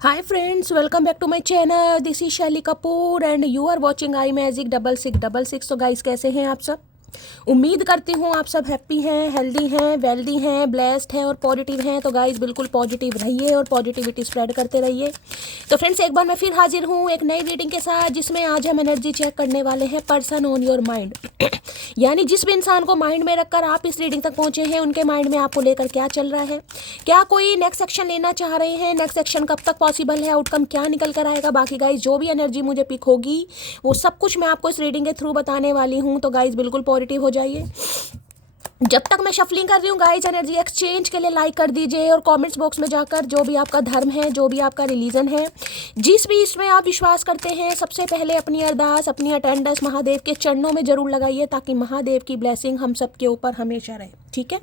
Hi friends, welcome back to my channel. This is Shelly Kapoor and you are watching I magic 6666। तो guys कैसे हैं आप सब? उम्मीद करती हूँ आप सब हैप्पी हैं, हेल्दी हैं, वेल्दी हैं, ब्लेस्ड हैं और पॉजिटिव हैं। तो गाइस बिल्कुल पॉजिटिव रहिए और पॉजिटिविटी स्प्रेड करते रहिए। तो फ्रेंड्स एक बार मैं फिर हाजिर हूँ एक नई रीडिंग के साथ, जिसमें आज हम एनर्जी चेक करने वाले हैं पर्सन ऑन योर माइंड। यानी जिस भी इंसान को माइंड में रखकर आप इस रीडिंग तक पहुंचे हैं, उनके माइंड में आपको लेकर क्या चल रहा है, क्या कोई नेक्स्ट एक्शन लेना चाह रहे हैं, नेक्स्ट एक्शन कब तक पॉसिबल है, आउटकम क्या निकल कर आएगा। बाकी गाइज जो भी एनर्जी मुझे पिक होगी वो सब कुछ मैं आपको इस रीडिंग के थ्रू बताने वाली हूँ। तो गाइज बिल्कुल पॉजिटिव हो जाइए। जब तक मैं शफलिंग कर रही हूँ गाइज, एनर्जी एक्सचेंज के लिए लाइक कर दीजिए और कमेंट्स बॉक्स में जाकर जो भी आपका धर्म है, जो भी आपका रिलीजन है, जिस भी इसमें आप विश्वास करते हैं, सबसे पहले अपनी अरदास, अपनी अटेंडेंस महादेव के चरणों में जरूर लगाइए, ताकि महादेव की ब्लेसिंग हम सबके ऊपर हमेशा रहे। ठीक है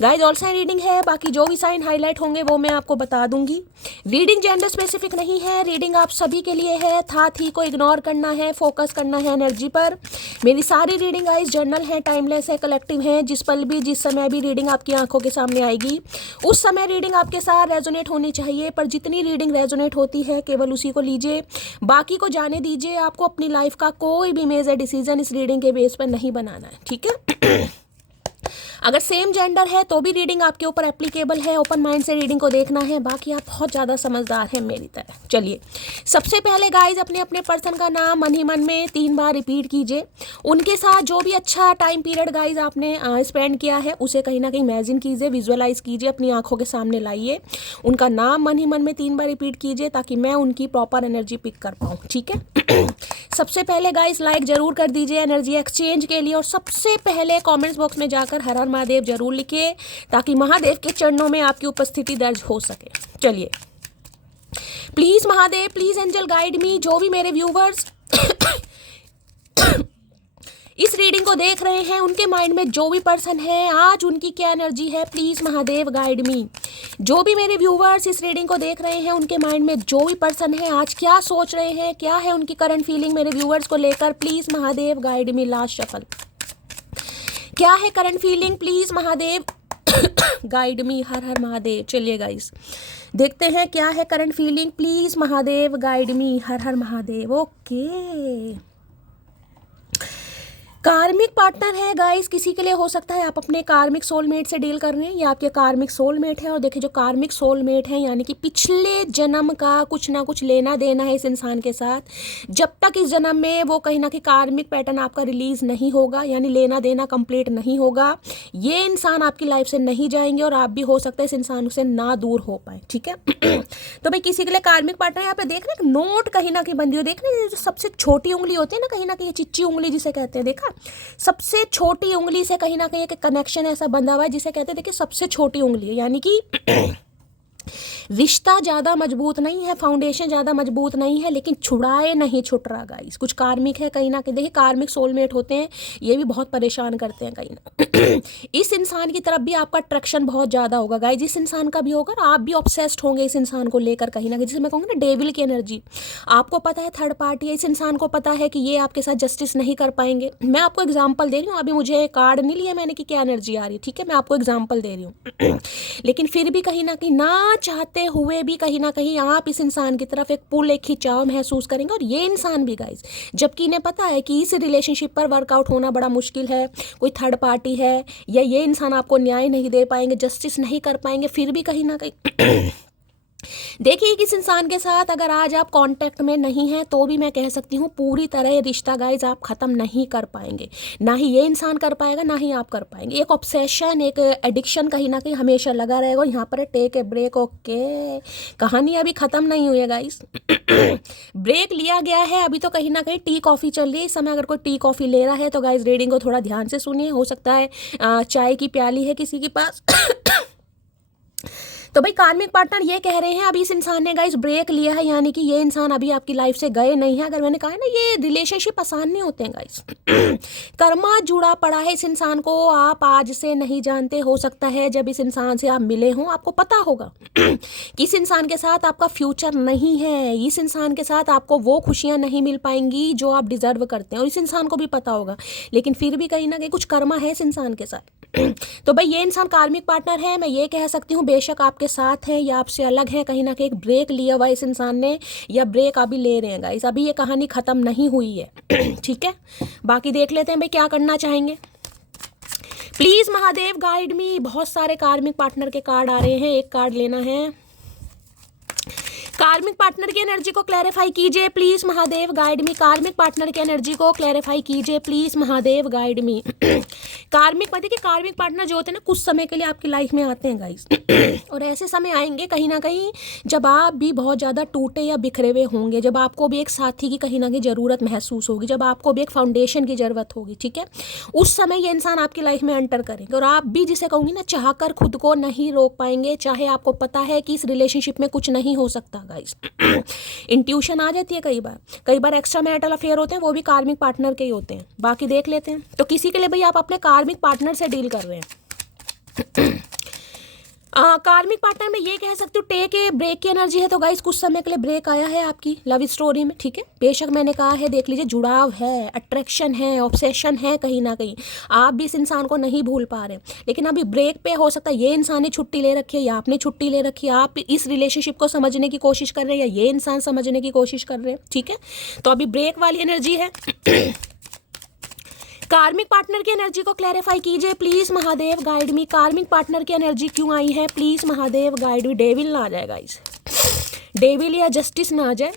गाइज, ऑल साइन रीडिंग है, बाकी जो भी साइन हाईलाइट होंगे वो मैं आपको बता दूंगी। रीडिंग जेंडर स्पेसिफिक नहीं है, रीडिंग आप सभी के लिए है। था थी को इग्नोर करना है, फोकस करना है एनर्जी पर। मेरी सारी रीडिंग गाइज जर्नल है, टाइमलेस है, कलेक्टिव है। जिस पल भी, जिस समय भी रीडिंग आपकी आंखों के सामने आएगी, उस समय रीडिंग आपके साथ रेजोनेट होनी चाहिए। पर जितनी रीडिंग रेजोनेट होती है केवल उसी को लीजिए, बाकी को जाने दीजिए। आपको अपनी लाइफ का कोई भी मेजर डिसीजन इस रीडिंग के बेस पर नहीं बनाना है। ठीक है अगर सेम जेंडर है तो भी रीडिंग आपके ऊपर एप्लीकेबल है। ओपन माइंड से रीडिंग को देखना है, बाकी आप बहुत ज़्यादा समझदार हैं मेरी तरह। चलिए सबसे पहले गाइज अपने अपने पर्सन का नाम मन ही मन में 3 बार रिपीट कीजिए। उनके साथ जो भी अच्छा टाइम पीरियड गाइज आपने स्पेंड किया है उसे कहीं ना कहीं इमेजिन कीजिए, विजुअलाइज कीजिए, अपनी आंखों के सामने लाइए। उनका नाम मन ही मन में 3 बार रिपीट कीजिए ताकि मैं उनकी प्रॉपर एनर्जी पिक कर पाऊँ। ठीक है सबसे पहले गाइस लाइक जरूर कर दीजिए एनर्जी एक्सचेंज के लिए, और सबसे पहले कमेंट्स बॉक्स में जाकर हर हर महादेव जरूर लिखिए, ताकि महादेव के चरणों में आपकी उपस्थिति दर्ज हो सके। चलिए please Mahadev, please angel guide me. जो भी मेरे व्यूवर्स इस रीडिंग को देख रहे हैं, उनके माइंड में जो भी पर्सन है आज उनकी क्या एनर्जी है, प्लीज महादेव गाइड मी। जो भी मेरे व्यूवर्स इस रीडिंग को देख रहे हैं, उनके माइंड में जो भी पर्सन है आज क्या सोच रहे हैं, क्या है उनकी करंट फीलिंग मेरे व्यूवर्स को लेकर, please Mahadev guide me. Last shuffle, क्या है current feeling, please Mahadev guide me. हर हर महादेव। चलिए गाइस देखते हैं क्या है current feeling, please Mahadev guide me. हर हर महादेव। ओके कार्मिक पार्टनर है गाइस, किसी के लिए हो सकता है आप अपने कार्मिक सोलमेट से डील कर रहे हैं, या आपके कार्मिक सोलमेट है। और देखिए जो कार्मिक सोलमेट है यानी कि पिछले जन्म का कुछ ना कुछ लेना देना है इस इंसान के साथ। जब तक इस जन्म में वो कहीं ना कहीं कार्मिक पैटर्न आपका रिलीज नहीं होगा, यानी लेना देना कंप्लीट नहीं होगा, ये इंसान आपकी लाइफ से नहीं जाएंगे और आप भी हो सकता है इस इंसान से ना दूर हो पाए। ठीक है तो भाई किसी के लिए कार्मिक पार्टनर यहाँ पे देख रहे हैं, नोट कहीं ना कहीं बंदी हो, देख रहे हैं जो सबसे छोटी उंगली होती है ना, कहीं ना कहीं चिच्ची उंगली जिसे कहते हैं, देखा सबसे छोटी उंगली से कहीं ना कहीं एक कनेक्शन ऐसा बंधा हुआ है जिसे कहते हैं, देखिए सबसे छोटी उंगली है, यानी कि रिश्ता ज़्यादा मजबूत नहीं है, फाउंडेशन ज़्यादा मजबूत नहीं है, लेकिन छुड़ाए नहीं छुट रहा गाइस। कुछ कार्मिक है कहीं ना कहीं, देखिए कार्मिक सोलमेट होते हैं, ये भी बहुत परेशान करते हैं कहीं ना इस इंसान की तरफ भी आपका अट्रैक्शन बहुत ज़्यादा होगा गाइस, जिस इंसान का भी होगा आप भी ऑब्सेस्ड होंगे इस इंसान को लेकर कहीं ना कहीं, जिसे मैं कहूँगी ना डेविल की एनर्जी। आपको पता है थर्ड पार्टी है, इस इंसान को पता है कि ये आपके साथ जस्टिस नहीं कर पाएंगे। मैं आपको एग्जाम्पल दे रही हूँ, अभी मुझे कार्ड नहीं लिया मैंने कि क्या एनर्जी आ रही है, ठीक है, मैं आपको एग्जाम्पल दे रही हूँ लेकिन फिर भी कहीं ना चाहते हुए भी कहीं ना कहीं आप इस इंसान की तरफ एक पुल, एक खिंचाव महसूस करेंगे। और ये इंसान भी गाइस, जबकि इन्हें पता है कि इस रिलेशनशिप पर वर्कआउट होना बड़ा मुश्किल है, कोई थर्ड पार्टी है या ये इंसान आपको न्याय नहीं दे पाएंगे, जस्टिस नहीं कर पाएंगे, फिर भी कहीं ना कहीं देखिए किस इंसान के साथ अगर आज आप कांटेक्ट में नहीं हैं तो भी मैं कह सकती हूँ पूरी तरह ये रिश्ता गाइज आप ख़त्म नहीं कर पाएंगे, ना ही ये इंसान कर पाएगा ना ही आप कर पाएंगे। एक ऑब्सेशन, एक एडिक्शन कहीं ना कहीं हमेशा लगा रहेगा। यहाँ पर टेक ए ब्रेक। ओके कहानी अभी ख़त्म नहीं हुई है गाइज ब्रेक लिया गया है, अभी तो कहीं ना कहीं टी कॉफ़ी चल रही है इस समय। अगर कोई टी कॉफ़ी ले रहा है तो गाइज रीडिंग को थोड़ा ध्यान से सुनिए, हो सकता है चाय की प्याली है किसी के पास तो भाई कार्मिक पार्टनर ये कह रहे हैं अभी इस इंसान ने गाइस ब्रेक लिया है, यानी कि ये इंसान अभी आपकी लाइफ से गए नहीं है। अगर मैंने कहा है ना ये रिलेशनशिप आसान नहीं होते हैं गाइस कर्मा जुड़ा पड़ा है इस इंसान को, आप आज से नहीं जानते, हो सकता है जब इस इंसान से आप मिले हों आपको पता होगा कि इस इंसान के साथ आपका फ्यूचर नहीं है, इस इंसान के साथ आपको वो खुशियां नहीं मिल पाएंगी जो आप डिजर्व करते हैं, और इस इंसान को भी पता होगा। लेकिन फिर भी कहीं ना कहीं कुछ कर्मा है इस इंसान के साथ तो भाई ये इंसान कार्मिक पार्टनर है, मैं ये कह सकती हूँ बेशक आपके साथ है या आपसे अलग है, कहीं ना कहीं एक ब्रेक लिया हुआ इस इंसान ने या ब्रेक अभी ले रहे हैं गाइस, अभी ये कहानी ख़त्म नहीं हुई है। ठीक है, बाकी देख लेते हैं भाई क्या करना चाहेंगे। प्लीज़ महादेव गाइड मी, बहुत सारे कार्मिक पार्टनर के कार्ड आ रहे हैं, एक कार्ड लेना है। कार्मिक पार्टनर की एनर्जी को क्लैरिफाई कीजिए प्लीज महादेव गाइड मी, कार्मिक पार्टनर की एनर्जी को क्लैरिफाई कीजिए प्लीज महादेव गाइड मी। कार्मिक पति के कार्मिक पार्टनर जो होते हैं ना कुछ समय के लिए आपकी लाइफ में आते हैं गाइस, और ऐसे समय आएंगे कहीं ना कहीं जब आप भी बहुत ज़्यादा टूटे या बिखरे हुए होंगे, जब आपको भी एक साथी की कहीं ना कहीं ज़रूरत महसूस होगी, जब आपको भी एक फाउंडेशन की ज़रूरत होगी। ठीक है, उस समय ये इंसान आपकी लाइफ में एंटर करेंगे और आप भी जिसे कहूँगी ना चाहकर खुद को नहीं रोक पाएंगे, चाहे आपको पता है कि इस रिलेशनशिप में कुछ नहीं हो सकता गाइस। इंट्यूशन आ जाती है कई बार एक्स्ट्रा मैरिटल अफेयर होते हैं वो भी कार्मिक पार्टनर के ही होते हैं। बाकी देख लेते हैं। तो किसी के लिए भाई आप अपने कार्मिक पार्टनर से डील कर रहे हैं। कार्मिक पार्टनर में ये कह सकती हूँ टेक ए ब्रेक की एनर्जी है, तो गाइस कुछ समय के लिए ब्रेक आया है आपकी लव स्टोरी में। ठीक है, बेशक मैंने कहा है देख लीजिए जुड़ाव है, अट्रैक्शन है, ऑब्सेशन है, कहीं ना कहीं आप भी इस इंसान को नहीं भूल पा रहे, लेकिन अभी ब्रेक पे हो सकता है ये इंसान ने छुट्टी ले रखी है या आपने छुट्टी ले रखी है, आप इस रिलेशनशिप को समझने की कोशिश कर रहे हैं या ये इंसान समझने की कोशिश कर रहे हैं। ठीक है, तो अभी ब्रेक वाली एनर्जी है। कार्मिक पार्टनर की एनर्जी को क्लैरिफाई कीजिए प्लीज महादेव गाइड मी, कार्मिक पार्टनर की एनर्जी क्यों आई है please Mahadev guide me. Devil ना आ जाए गाइस, डेविल या जस्टिस ना आ जाए।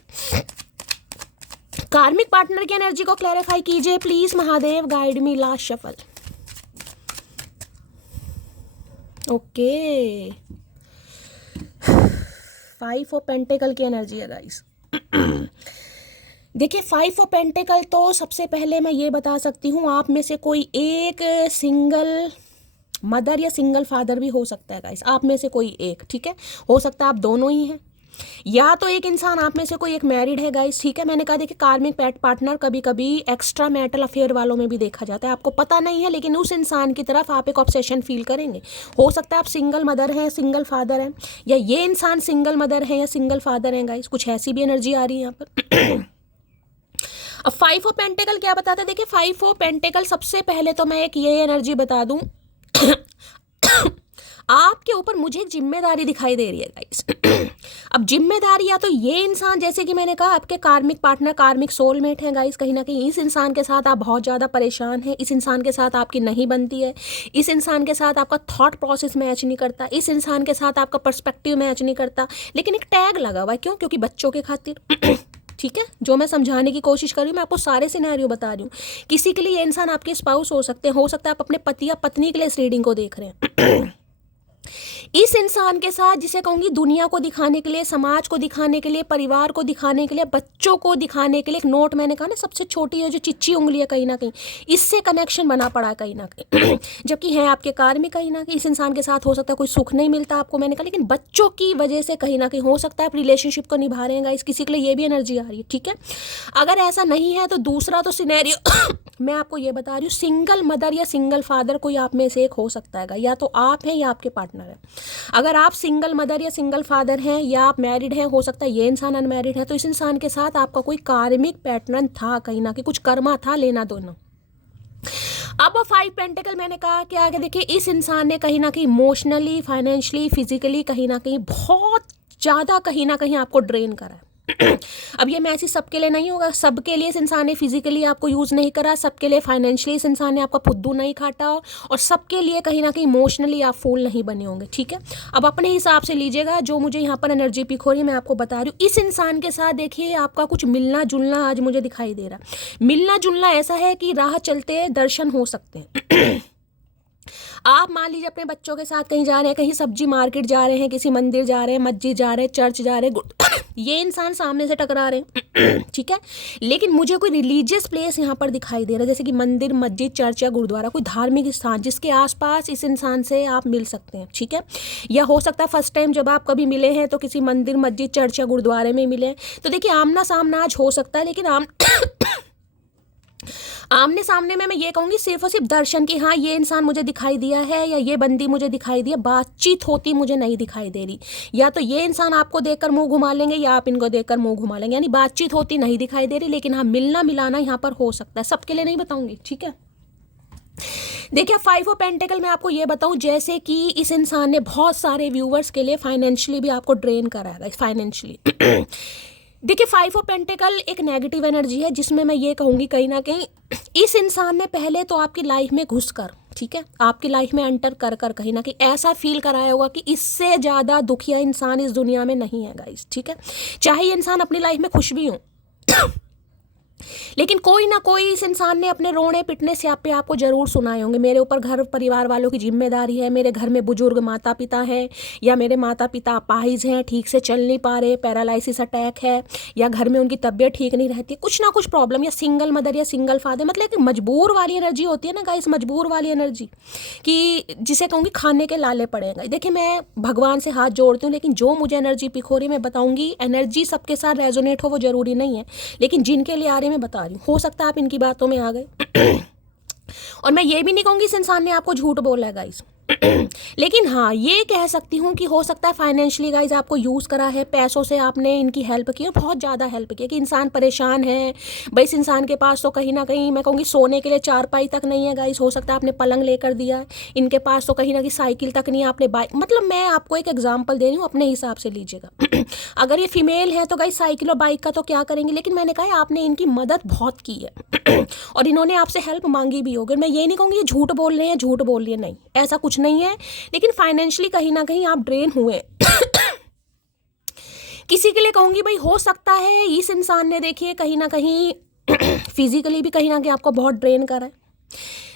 कार्मिक पार्टनर की एनर्जी को क्लैरिफाई कीजिए please Mahadev guide me. Last shuffle. Okay, 5 of pentacles की एनर्जी है गाइस। देखिए 5 ऑफ पेंटिकल तो सबसे पहले मैं ये बता सकती हूँ आप में से कोई एक सिंगल मदर या सिंगल फादर भी हो सकता है गाइस, आप में से कोई एक। ठीक है, हो सकता है आप दोनों ही हैं, या तो एक इंसान आप में से कोई एक मैरिड है गाइस। ठीक है, मैंने कहा देखिए कार्मिक पार्टनर कभी कभी एक्स्ट्रा मैरिटल अफेयर वालों में भी देखा जाता है, आपको पता नहीं है, लेकिन उस इंसान की तरफ आप एक ऑब्सेशन फील करेंगे। हो सकता है आप सिंगल मदर हैं, सिंगल फादर हैं, या ये इंसान सिंगल मदर है या सिंगल फादर हैं गाइस, कुछ ऐसी भी एनर्जी आ रही है यहाँ पर। अब 5 ऑफ पेंटिकल क्या बताता है, देखिए 5 ऑफ पेंटिकल सबसे पहले तो मैं एक ये एनर्जी बता दूं, आपके ऊपर मुझे एक जिम्मेदारी दिखाई दे रही है गाइस। अब जिम्मेदारी या तो ये इंसान, जैसे कि मैंने कहा आपके कार्मिक पार्टनर कार्मिक सोलमेट हैं गाइस, कहीं ना कहीं इस इंसान के साथ आप बहुत ज़्यादा परेशान हैं, इस इंसान के साथ आपकी नहीं बनती है, इस इंसान के साथ आपका थॉट प्रोसेस मैच नहीं करता, इस इंसान के साथ आपका पर्सपेक्टिव मैच नहीं करता, लेकिन एक टैग लगा हुआ है। क्यों? क्योंकि बच्चों के खातिर। ठीक है, जो मैं समझाने की कोशिश कर रही हूँ, मैं आपको सारे सिनेरियो बता रही हूँ। किसी के लिए ये इंसान आपके स्पाउस हो सकते हैं, हो सकता है आप अपने पति या पत्नी के लिए इस रीडिंग को देख रहे हैं। इस इंसान के साथ जिसे कहूँगी दुनिया को दिखाने के लिए, समाज को दिखाने के लिए, परिवार को दिखाने के लिए, बच्चों को दिखाने के लिए, एक नोट मैंने कहा ना सबसे छोटी है जो चिच्ची उंगली है, कहीं ना कहीं इससे कनेक्शन बना पड़ा है कहीं ना कहीं। जबकि है आपके कार में, कहीं ना कहीं इस इंसान के साथ हो सकता है कोई सुख नहीं मिलता आपको, मैंने कहा, लेकिन बच्चों की वजह से कहीं ना कहीं हो सकता है आप रिलेशनशिप को निभा रहे हैं। इस किसी के लिए ये भी एनर्जी आ रही है। ठीक है, अगर ऐसा नहीं है तो दूसरा तो सिनेरियो मैं आपको ये बता रही हूँ, सिंगल मदर या सिंगल फादर कोई आप में से एक हो सकता है, या तो आप हैं या आपके पार्टनर है। अगर आप सिंगल मदर या सिंगल फादर हैं या आप मैरिड हैं, हो सकता है ये इंसान अनमैरिड है, तो इस इंसान के साथ आपका कोई कार्मिक पैटर्न था, कहीं ना कहीं कुछ कर्मा था लेना देना। अब 5 पेंटिकल मैंने कहा कि आगे देखिए इस इंसान ने कहीं ना कहीं इमोशनली, फाइनेंशियली, फिजिकली कहीं ना कहीं बहुत ज़्यादा कहीं ना कहीं आपको ड्रेन करा है। अब ये मैसेज सबके लिए नहीं होगा, सबके लिए इस इंसान ने फिजिकली आपको यूज़ नहीं करा, सबके लिए फाइनेंशियली इस इंसान ने आपका फुद्दू नहीं काटा, और सबके लिए कहीं ना कहीं इमोशनली आप फूल नहीं बने होंगे। ठीक है, अब अपने हिसाब से लीजिएगा, जो मुझे यहाँ पर एनर्जी पिक हो रही है मैं आपको बता रही हूँ। इस इंसान के साथ देखिए आपका कुछ मिलना जुलना आज मुझे दिखाई दे रहा है। मिलना जुलना ऐसा है कि राह चलते दर्शन हो सकते हैं। आप मान लीजिए अपने बच्चों के साथ कहीं जा रहे हैं, कहीं सब्जी मार्केट जा रहे हैं, किसी मंदिर जा रहे हैं, मस्जिद जा रहे हैं, चर्च जा रहे हैं, ये इंसान सामने से टकरा रहे हैं। ठीक है, लेकिन मुझे कोई रिलीजियस प्लेस यहाँ पर दिखाई दे रहा है, जैसे कि मंदिर, मस्जिद, चर्च या गुरुद्वारा, कोई धार्मिक स्थान जिसके आसपास इस इंसान से आप मिल सकते हैं। ठीक है, या हो सकता है फर्स्ट टाइम जब आप कभी मिले हैं तो किसी मंदिर, मस्जिद, चर्च या गुरुद्वारे में मिले। तो देखिए आमना सामना आज हो सकता है, लेकिन आमने सामने में मैं ये कहूँगी सिर्फ और सिर्फ दर्शन की, हाँ ये इंसान मुझे दिखाई दिया है या ये बंदी मुझे दिखाई दिया, बातचीत होती मुझे नहीं दिखाई दे रही। या तो ये इंसान आपको देखकर मुंह घुमा लेंगे या आप इनको देखकर मुंह घुमा लेंगे, यानी बातचीत होती नहीं दिखाई दे रही, लेकिन हाँ मिलना मिलाना यहाँ पर हो सकता है। सबके लिए नहीं बताऊँगी। ठीक है, देखिए 5 ऑफ पेंटिकल में आपको ये बताऊं, जैसे कि इस इंसान ने बहुत सारे व्यूवर्स के लिए फाइनेंशियली भी आपको ड्रेन करा है फाइनेंशियली। देखिए 5 ऑफ पेंटिकल एक नेगेटिव एनर्जी है, जिसमें मैं ये कहूँगी कहीं ना कहीं इस इंसान ने पहले तो आपकी लाइफ में घुस कर, ठीक है, आपकी लाइफ में एंटर कर कर कहीं ना कहीं ऐसा फील कराया होगा कि इससे ज़्यादा दुखिया इंसान इस दुनिया में नहीं है गाइस, ठीक है। चाहे ये इंसान अपनी लाइफ में खुश भी हो लेकिन कोई ना कोई इस इंसान ने अपने रोने पिटने से आप पे आपको ज़रूर सुनाए होंगे, मेरे ऊपर घर परिवार वालों की जिम्मेदारी है, मेरे घर में बुजुर्ग माता पिता हैं, या मेरे माता पिता अपाहिज हैं, ठीक से चल नहीं पा रहे, पैरालिसिस अटैक है, या घर में उनकी तबीयत ठीक नहीं रहती, कुछ ना कुछ प्रॉब्लम, या सिंगल मदर या सिंगल फादर। मतलब एक मजबूर वाली एनर्जी होती है ना गाइस, मजबूर वाली एनर्जी कि जिसे कहूँगी खाने के लाले पड़ेगा। देखिए मैं भगवान से हाथ जोड़ती हूँ, लेकिन जो मुझे एनर्जी पिक हो रही है मैं बताऊँगी, एनर्जी सबके साथ रेजोनेट हो वो ज़रूरी नहीं है, लेकिन जिनके लिए आ रही मैं बता रही हूँ, हो सकता है आप इनकी बातों में आ गए। और मैं ये भी नहीं कहूँगी इस इंसान ने आपको झूठ बोला है गाइस। लेकिन हाँ ये कह सकती हूँ कि हो सकता है फाइनेंशियली गाइज आपको यूज़ करा है, पैसों से आपने इनकी हेल्प की, बहुत ज़्यादा हेल्प की कि इंसान परेशान है भाई। इस इंसान के पास तो कहीं ना कहीं मैं कहूँगी सोने के लिए चारपाई तक नहीं है गाइज, हो सकता है आपने पलंग लेकर दिया है। इनके पास तो कहीं ना कहीं साइकिल तक नहीं है, आपने बाइक, मतलब मैं आपको एक एग्जाम्पल दे रही हूँ, अपने हिसाब से लीजिएगा। अगर ये फीमेल है तो गाइज साइकिल और बाइक का तो क्या करेंगे, लेकिन मैंने कहा आपने इनकी मदद बहुत की है और इन्होंने आपसे हेल्प मांगी भी होगी। मैं ये नहीं कहूँगी ये झूठ बोल रहे हैं, झूठ बोल रही है, नहीं ऐसा कुछ नहीं है, लेकिन फाइनेंशियली कहीं ना कहीं आप ड्रेन हुए। किसी के लिए कहूँगी भाई हो सकता है इस इंसान ने देखिए कहीं ना कहीं फिजिकली भी कहीं ना कहीं आपको बहुत ड्रेन करा है।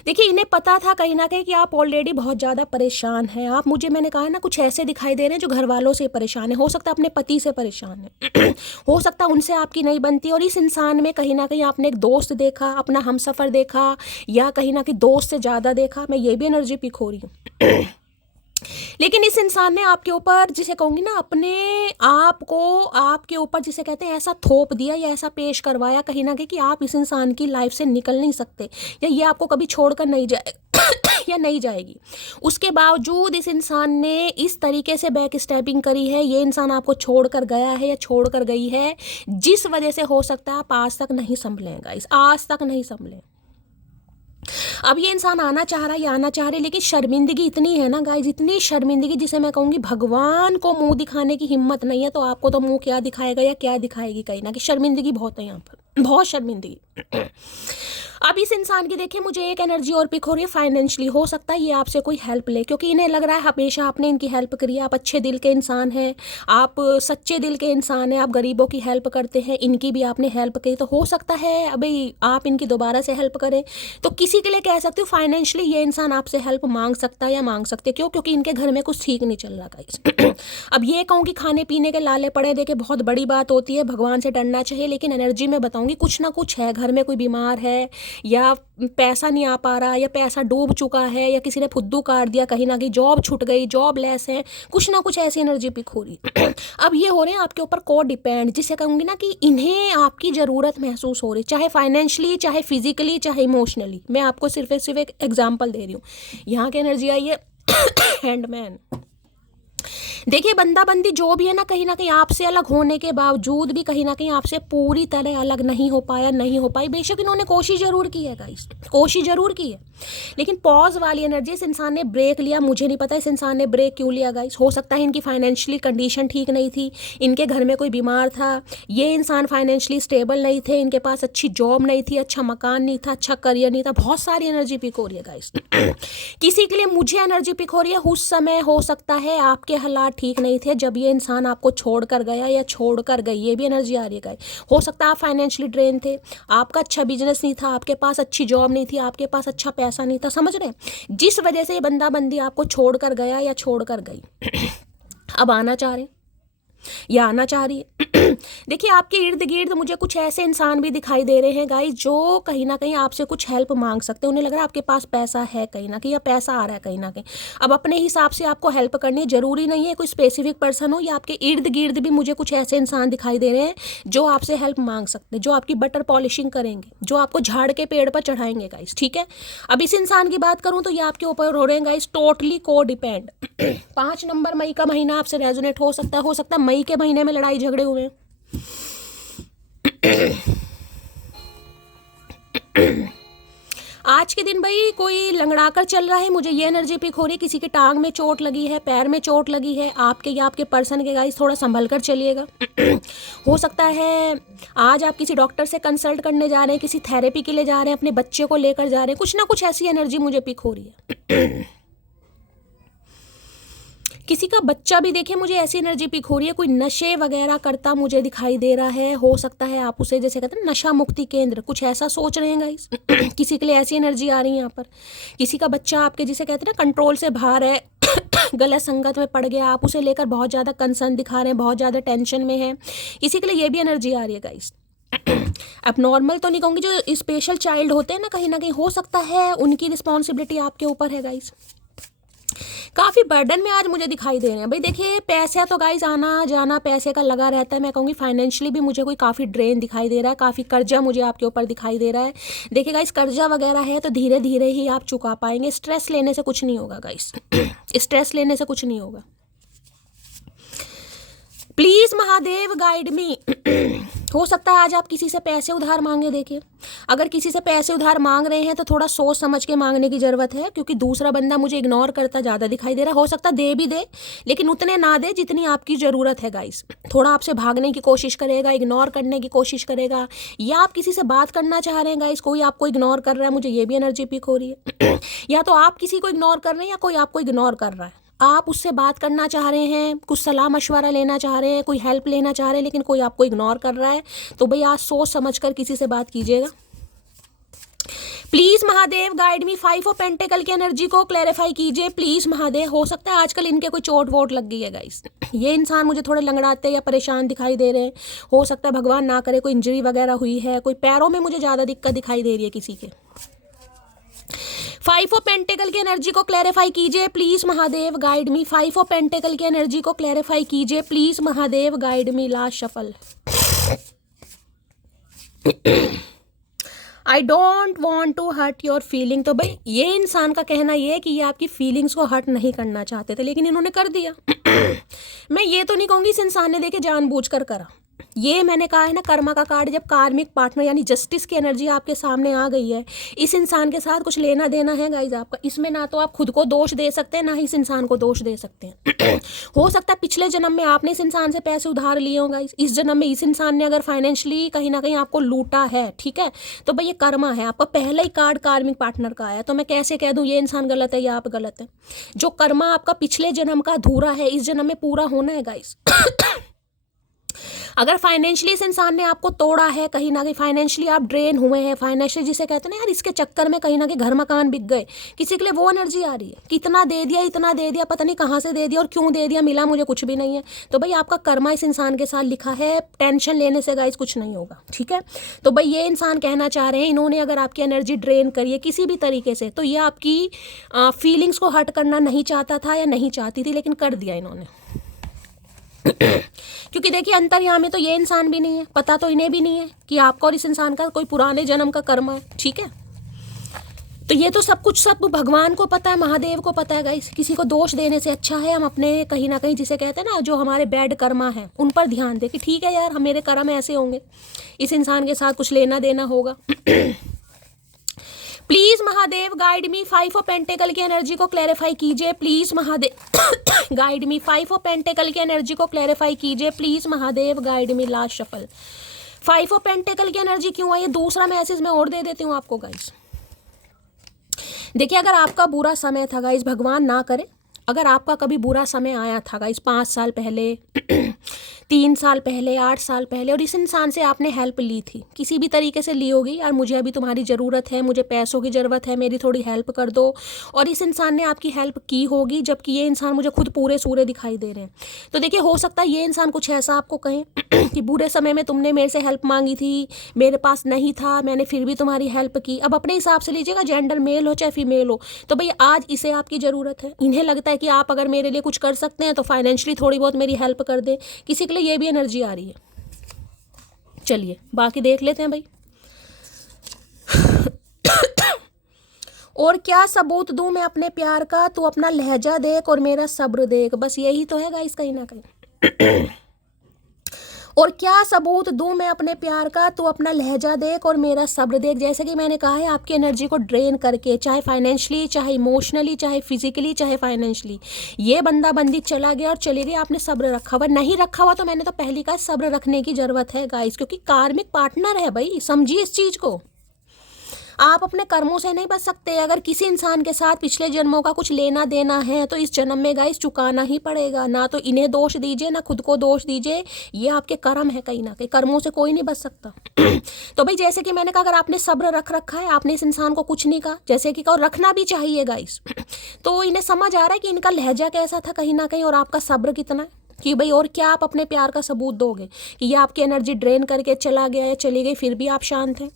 देखिए इन्हें पता था कहीं ना कहीं कि आप ऑलरेडी बहुत ज़्यादा परेशान हैं, आप मुझे मैंने कहा ना कुछ ऐसे दिखाई दे रहे हैं जो घर वालों से परेशान है, हो सकता है अपने पति से परेशान है, हो सकता है उनसे आपकी नहीं बनती, और इस इंसान में कहीं ना कहीं आपने एक दोस्त देखा, अपना हमसफ़र देखा, या कहीं ना कहीं दोस्त से ज़्यादा देखा, मैं ये भी एनर्जी पिक हो रही हूँ। लेकिन इस इंसान ने आपके ऊपर जिसे कहूँगी ना अपने आप को आपके ऊपर जिसे कहते हैं ऐसा थोप दिया या ऐसा पेश करवाया कहीं ना कहीं कि आप इस इंसान की लाइफ से निकल नहीं सकते, या ये आपको कभी छोड़कर नहीं जाए या नहीं जाएगी। उसके बावजूद इस इंसान ने इस तरीके से बैक स्टैपिंग करी है, ये इंसान आपको छोड़कर गया है या छोड़कर गई है, जिस वजह से हो सकता है आप आज तक नहीं संभलेगा, इस आज तक नहीं संभले। अब ये इंसान आना चाह रहा है या आना चाह रहे, लेकिन शर्मिंदगी इतनी है ना गाइज, इतनी शर्मिंदगी जिसे मैं कहूँगी भगवान को मुंह दिखाने की हिम्मत नहीं है, तो आपको तो मुंह क्या दिखाएगा या क्या दिखाएगी, कहीं ना कि शर्मिंदगी बहुत है यहाँ पर, बहुत शर्मिंदगी। अब इस इंसान की देखिए मुझे एक एनर्जी और पिक हो रही है फाइनेंशियली, हो सकता है ये आपसे कोई हेल्प ले, क्योंकि इन्हें लग रहा है हमेशा आपने इनकी हेल्प करी है, आप अच्छे दिल के इंसान हैं, आप सच्चे दिल के इंसान हैं, आप गरीबों की हेल्प करते हैं, इनकी भी आपने हेल्प की, तो हो सकता है अभी आप इनकी दोबारा से हेल्प करें। तो किसी के लिए कह सकते हो फाइनेंशियली ये इंसान आपसे हेल्प मांग सकता है या मांग सकते हैं, क्यों, क्योंकि इनके घर में कुछ ठीक नहीं चल रहा गाइस। अब ये कहूँ कि खाने पीने के लाले पड़े, देखिए बहुत बड़ी बात होती है, भगवान से डरना चाहिए, लेकिन एनर्जी में बताऊँगी कुछ ना कुछ है, घर में कोई बीमार है, या पैसा नहीं आ पा रहा, या पैसा डूब चुका है, या किसी ने फुद्दू काट दिया, कहीं ना कहीं जॉब छूट गई, जॉब लेस है, कुछ ना कुछ ऐसी एनर्जी पिक हो रही। अब ये हो रहे हैं आपके ऊपर को डिपेंड, जिसे कहूँगी ना कि इन्हें आपकी ज़रूरत महसूस हो रही, चाहे फाइनेंशियली, चाहे फिजिकली, चाहे इमोशनली। मैं आपको सिर्फ एक एग्जाम्पल दे रही हूँ। यहाँ की एनर्जी आई है हैंडमैन। देखिए बंदा बंदी जो भी है ना कहीं आपसे अलग होने के बावजूद भी कहीं ना कहीं आपसे पूरी तरह अलग नहीं हो पाया, नहीं हो पाई। बेशक इन्होंने कोशिश जरूर की है गाइस, कोशिश जरूर की है, लेकिन पॉज वाली एनर्जी, इस इंसान ने ब्रेक लिया। मुझे नहीं पता इस इंसान ने ब्रेक क्यों लिया गाइस, हो सकता है इनकी फाइनेंशियली कंडीशन ठीक नहीं थी, इनके घर में कोई बीमार था, ये इंसान फाइनेंशियली स्टेबल नहीं थे, इनके पास अच्छी जॉब नहीं थी, अच्छा मकान नहीं था, अच्छा करियर नहीं था, बहुत सारी एनर्जी पिक हो रही है गाइस। किसी के लिए मुझे एनर्जी पिक हो रही है, उस समय हो सकता है आपके हालात ठीक नहीं थे जब ये इंसान आपको छोड़कर गया या छोड़कर गई, ये भी एनर्जी आ रही है गाइस। हो सकता है आप फाइनेंशियली ड्रेन थे, आपका अच्छा बिजनेस नहीं था, आपके पास अच्छी जॉब नहीं थी, आपके पास अच्छा पैसा नहीं था, समझ रहे हैं, जिस वजह से ये बंदा बंदी आपको छोड़कर गया या छोड़कर गई। अब आना चाह रहे या आना चाह रही है। देखिए आपके इर्द गिर्द मुझे कुछ ऐसे इंसान भी दिखाई दे रहे हैं गाइस जो कहीं ना कहीं आपसे कुछ हेल्प मांग सकते हैं, उन्हें लग रहा है आपके पास पैसा है कहीं ना कहीं, या पैसा आ रहा है कहीं ना कहीं, अब अपने हिसाब से आपको हेल्प करनी है, जरूरी नहीं है कोई स्पेसिफिक पर्सन हो, या आपके इर्द गिर्द भी मुझे कुछ ऐसे इंसान दिखाई दे रहे हैं जो आपसे हेल्प मांग सकते हैं, जो आपकी बटर पॉलिशिंग करेंगे, जो आपको झाड़ के पेड़ पर चढ़ाएंगे गाइस, ठीक है। अब इस इंसान की बात करूं तो ये आपके ऊपर हो रहे हैं गाइस टोटली को डिपेंड। 5 नंबर मई का महीना आपसे रेजोनेट हो सकता है मई के महीने में लड़ाई झगड़े हुए। आज के दिन भाई कोई लंगड़ा कर चल रहा है, मुझे ये एनर्जी पिक हो रही है। किसी की टांग में चोट लगी है, पैर में चोट लगी है, आपके या आपके पर्सन के गाइस थोड़ा संभल कर चलिएगा। हो सकता है आज आप किसी डॉक्टर से कंसल्ट करने जा रहे हैं, किसी थेरेपी के लिए जा रहे हैं, अपने बच्चे को लेकर जा रहे हैं, कुछ ना कुछ ऐसी एनर्जी मुझे पिक हो रही है। किसी का बच्चा भी देखिए, मुझे ऐसी एनर्जी पिक हो रही है, कोई नशे वगैरह करता मुझे दिखाई दे रहा है। हो सकता है आप उसे जैसे कहते हैं नशा मुक्ति केंद्र, कुछ ऐसा सोच रहे हैं गाइस। किसी के लिए ऐसी एनर्जी आ रही है यहाँ पर। किसी का बच्चा आपके जिसे कहते हैं ना कंट्रोल से बाहर है, गलत संगत में पड़ गया, आप उसे लेकर बहुत ज़्यादा कंसर्न दिखा रहे हैं, बहुत ज़्यादा टेंशन में है। किसी के लिए ये भी एनर्जी आ रही है गाइस। अब नॉर्मल तो नहीं कहूँगी, जो स्पेशल चाइल्ड होते हैं ना कहीं हो सकता है उनकी रिस्पॉन्सिबिलिटी आपके ऊपर है गाइस। काफ़ी बर्डन में आज मुझे दिखाई दे रहे हैं भाई। देखिए पैसा तो गाइस आना जाना पैसे का लगा रहता है। मैं कहूँगी फाइनेंशियली भी मुझे कोई काफ़ी ड्रेन दिखाई दे रहा है, काफ़ी कर्जा मुझे आपके ऊपर दिखाई दे रहा है। देखिए गाइस कर्जा वगैरह है तो धीरे धीरे ही आप चुका पाएंगे। स्ट्रेस लेने से कुछ नहीं होगा गाइस। स्ट्रेस लेने से कुछ नहीं होगा। प्लीज़ महादेव गाइड मी। हो सकता है आज आप किसी से पैसे उधार मांगे। देखिए अगर किसी से पैसे उधार मांग रहे हैं तो थोड़ा सोच समझ के मांगने की ज़रूरत है, क्योंकि दूसरा बंदा मुझे इग्नोर करता ज़्यादा दिखाई दे रहा है। हो सकता दे भी दे लेकिन उतने ना दे जितनी आपकी ज़रूरत है गाइस। थोड़ा आपसे भागने की कोशिश करेगा, इग्नोर करने की कोशिश करेगा, या आप किसी से बात करना चाह रहे हैं गाइस, कोई आपको इग्नोर कर रहा है, मुझे ये भी एनर्जी पिक हो रही है। या तो आप किसी को इग्नोर कर रहे हैं या कोई आपको इग्नोर कर रहा है। आप उससे बात करना चाह रहे हैं, कुछ सलाह मशवरा लेना चाह रहे हैं, कोई हेल्प लेना चाह रहे हैं, लेकिन कोई आपको इग्नोर कर रहा है। तो भाई आज सोच समझ कर किसी से बात कीजिएगा। Please Mahadev guide me. 5 of pentacles की एनर्जी को क्लैरिफाई कीजिए प्लीज़ महादेव। हो सकता है आजकल इनके कोई चोट वोट लग गई है गाइस। ये इंसान मुझे थोड़े लंगड़ाते या परेशान दिखाई दे रहे हैं। हो सकता है भगवान ना करे कोई इंजरी वगैरह हुई है, कोई पैरों में मुझे ज़्यादा दिक्कत दिखाई दे रही है किसी के। 5 ऑफ पेंटिकल की एनर्जी को क्लैरिफाई कीजिए please Mahadev guide me. 5 of pentacles की एनर्जी को क्लैरिफाई कीजिए please Mahadev guide me. Last shuffle. I don't want to hurt your feeling. तो भाई ये इंसान का कहना ये है कि ये आपकी फीलिंग्स को हर्ट नहीं करना चाहते थे, लेकिन इन्होंने कर दिया। मैं ये तो नहीं कहूँगी इस इंसान ने देखे जानबूझकर करा। ये मैंने कहा है ना कर्मा का कार्ड, जब कार्मिक पार्टनर यानी जस्टिस की एनर्जी आपके सामने आ गई है, इस इंसान के साथ कुछ लेना देना है गाइज आपका। इसमें ना तो आप खुद को दोष दे सकते हैं ना ही इस इंसान को दोष दे सकते हैं। हो सकता है पिछले जन्म में आपने इस इंसान से पैसे उधार लिए हो गाइज, इस जन्म में इस इंसान ने अगर फाइनेंशियली कहीं ना कहीं आपको लूटा है, ठीक है, तो भाई ये कर्मा है। आपका पहला ही कार्ड कार्मिक पार्टनर का आया, तो मैं कैसे कह दूं ये इंसान गलत है या आप गलत है। जो कर्मा आपका पिछले जन्म का अधूरा है इस जन्म में पूरा होना है गाइज। अगर फाइनेंशियली इस इंसान ने आपको तोड़ा है, कहीं ना कहीं फाइनेंशियली आप ड्रेन हुए हैं, फाइनेंशियली जिसे कहते हैं ना यार इसके चक्कर में कहीं ना कहीं घर मकान बिक गए, किसी के लिए वो एनर्जी आ रही है। कितना दे दिया, इतना दे दिया, पता नहीं कहाँ से दे दिया और क्यों दे दिया, मिला मुझे कुछ भी नहीं है। तो भाई आपका कर्मा इस इंसान के साथ लिखा है। टेंशन लेने से गाइस कुछ नहीं होगा, ठीक है। तो भाई ये इंसान कहना चाह रहे हैं, इन्होंने अगर आपकी एनर्जी ड्रेन करी है किसी भी तरीके से, तो ये आपकी फीलिंग्स को हर्ट करना नहीं चाहता था या नहीं चाहती थी, लेकिन कर दिया इन्होंने। क्योंकि देखिए अंतर्यामी तो ये इंसान भी नहीं है, पता तो इन्हें भी नहीं है कि आपका और इस इंसान का कोई पुराने जन्म का कर्म है, ठीक है। तो ये तो सब कुछ सब भगवान को पता है, महादेव को पता है गाइस। किसी को दोष देने से अच्छा है हम अपने कहीं ना कहीं जिसे कहते हैं ना जो हमारे बैड कर्मा है उन पर ध्यान दें कि ठीक है यार हम मेरे कर्म ऐसे होंगे, इस इंसान के साथ कुछ लेना देना होगा। Please Mahadev guide me. 5 of pentacles की एनर्जी को क्लैरिफाई कीजिए please Mahadev guide me. 5 of pentacles की एनर्जी को क्लैरिफाई कीजिए please Mahadev guide me. Last shuffle. 5 of pentacles की एनर्जी क्यों आई? दूसरा मैसेज मैं और दे देती हूँ आपको गाइस। देखिए अगर आपका बुरा समय था गाइस, भगवान ना करे अगर आपका कभी बुरा समय आया था गाइस 5 साल पहले 3 साल पहले 8 साल पहले, और इस इंसान से आपने हेल्प ली थी, किसी भी तरीके से ली होगी, यार मुझे अभी तुम्हारी ज़रूरत है, मुझे पैसों की ज़रूरत है, मेरी थोड़ी हेल्प कर दो, और इस इंसान ने आपकी हेल्प की होगी, जबकि ये इंसान मुझे खुद पूरे सूरे दिखाई दे रहे हैं। तो देखिए हो सकता है ये इंसान कुछ ऐसा आपको कहें कि बुरे समय में तुमने मेरे से हेल्प मांगी थी, मेरे पास नहीं था, मैंने फिर भी तुम्हारी हेल्प की। अब अपने हिसाब से लीजिएगा, जेंडर मेल हो चाहे फीमेल हो, तो भाई आज इसे आपकी ज़रूरत है। इन्हें लगता है कि आप अगर मेरे लिए कुछ कर सकते हैं तो फाइनेंशियली थोड़ी बहुत मेरी हेल्प कर दें। किसी के लिए ये भी एनर्जी आ रही है। चलिए बाकी देख लेते हैं भाई। और क्या सबूत दूं मैं अपने प्यार का, तू अपना लहजा देख और मेरा सब्र देख। बस यही तो है गाइस कहीं ना कहीं। और क्या सबूत दूं मैं अपने प्यार का, तू अपना लहजा देख और मेरा सब्र देख। जैसे कि मैंने कहा है, आपकी एनर्जी को ड्रेन करके, चाहे फाइनेंशियली, चाहे इमोशनली, चाहे फिजिकली, चाहे फाइनेंशियली, ये बंदा बंदी चला गया और चली गई। आपने सब्र रखा हुआ, नहीं रखा हुआ तो मैंने तो पहली कहा सब्र रखने की जरूरत है गाइस, क्योंकि कार्मिक पार्टनर है भाई, समझिए इस चीज को। आप अपने कर्मों से नहीं बच सकते। अगर किसी इंसान के साथ पिछले जन्मों का कुछ लेना देना है तो इस जन्म में गाइस चुकाना ही पड़ेगा। ना तो इन्हें दोष दीजिए, ना खुद को दोष दीजिए, ये आपके कर्म है। कहीं ना कहीं कर्मों से कोई नहीं बच सकता। तो भाई जैसे कि मैंने कहा, अगर आपने सब्र रख रखा है, आपने इस इंसान को कुछ नहीं कहा, जैसे कि कहो रखना भी चाहिए गाइस, तो इन्हें समझ आ रहा है कि इनका लहजा कैसा था कहीं ना कहीं, और आपका सब्र कितना है कि भाई और क्या आप अपने प्यार का सबूत दोगे कि ये आपकी एनर्जी ड्रेन करके चला गया या चली गई, फिर भी आप शांत हैं।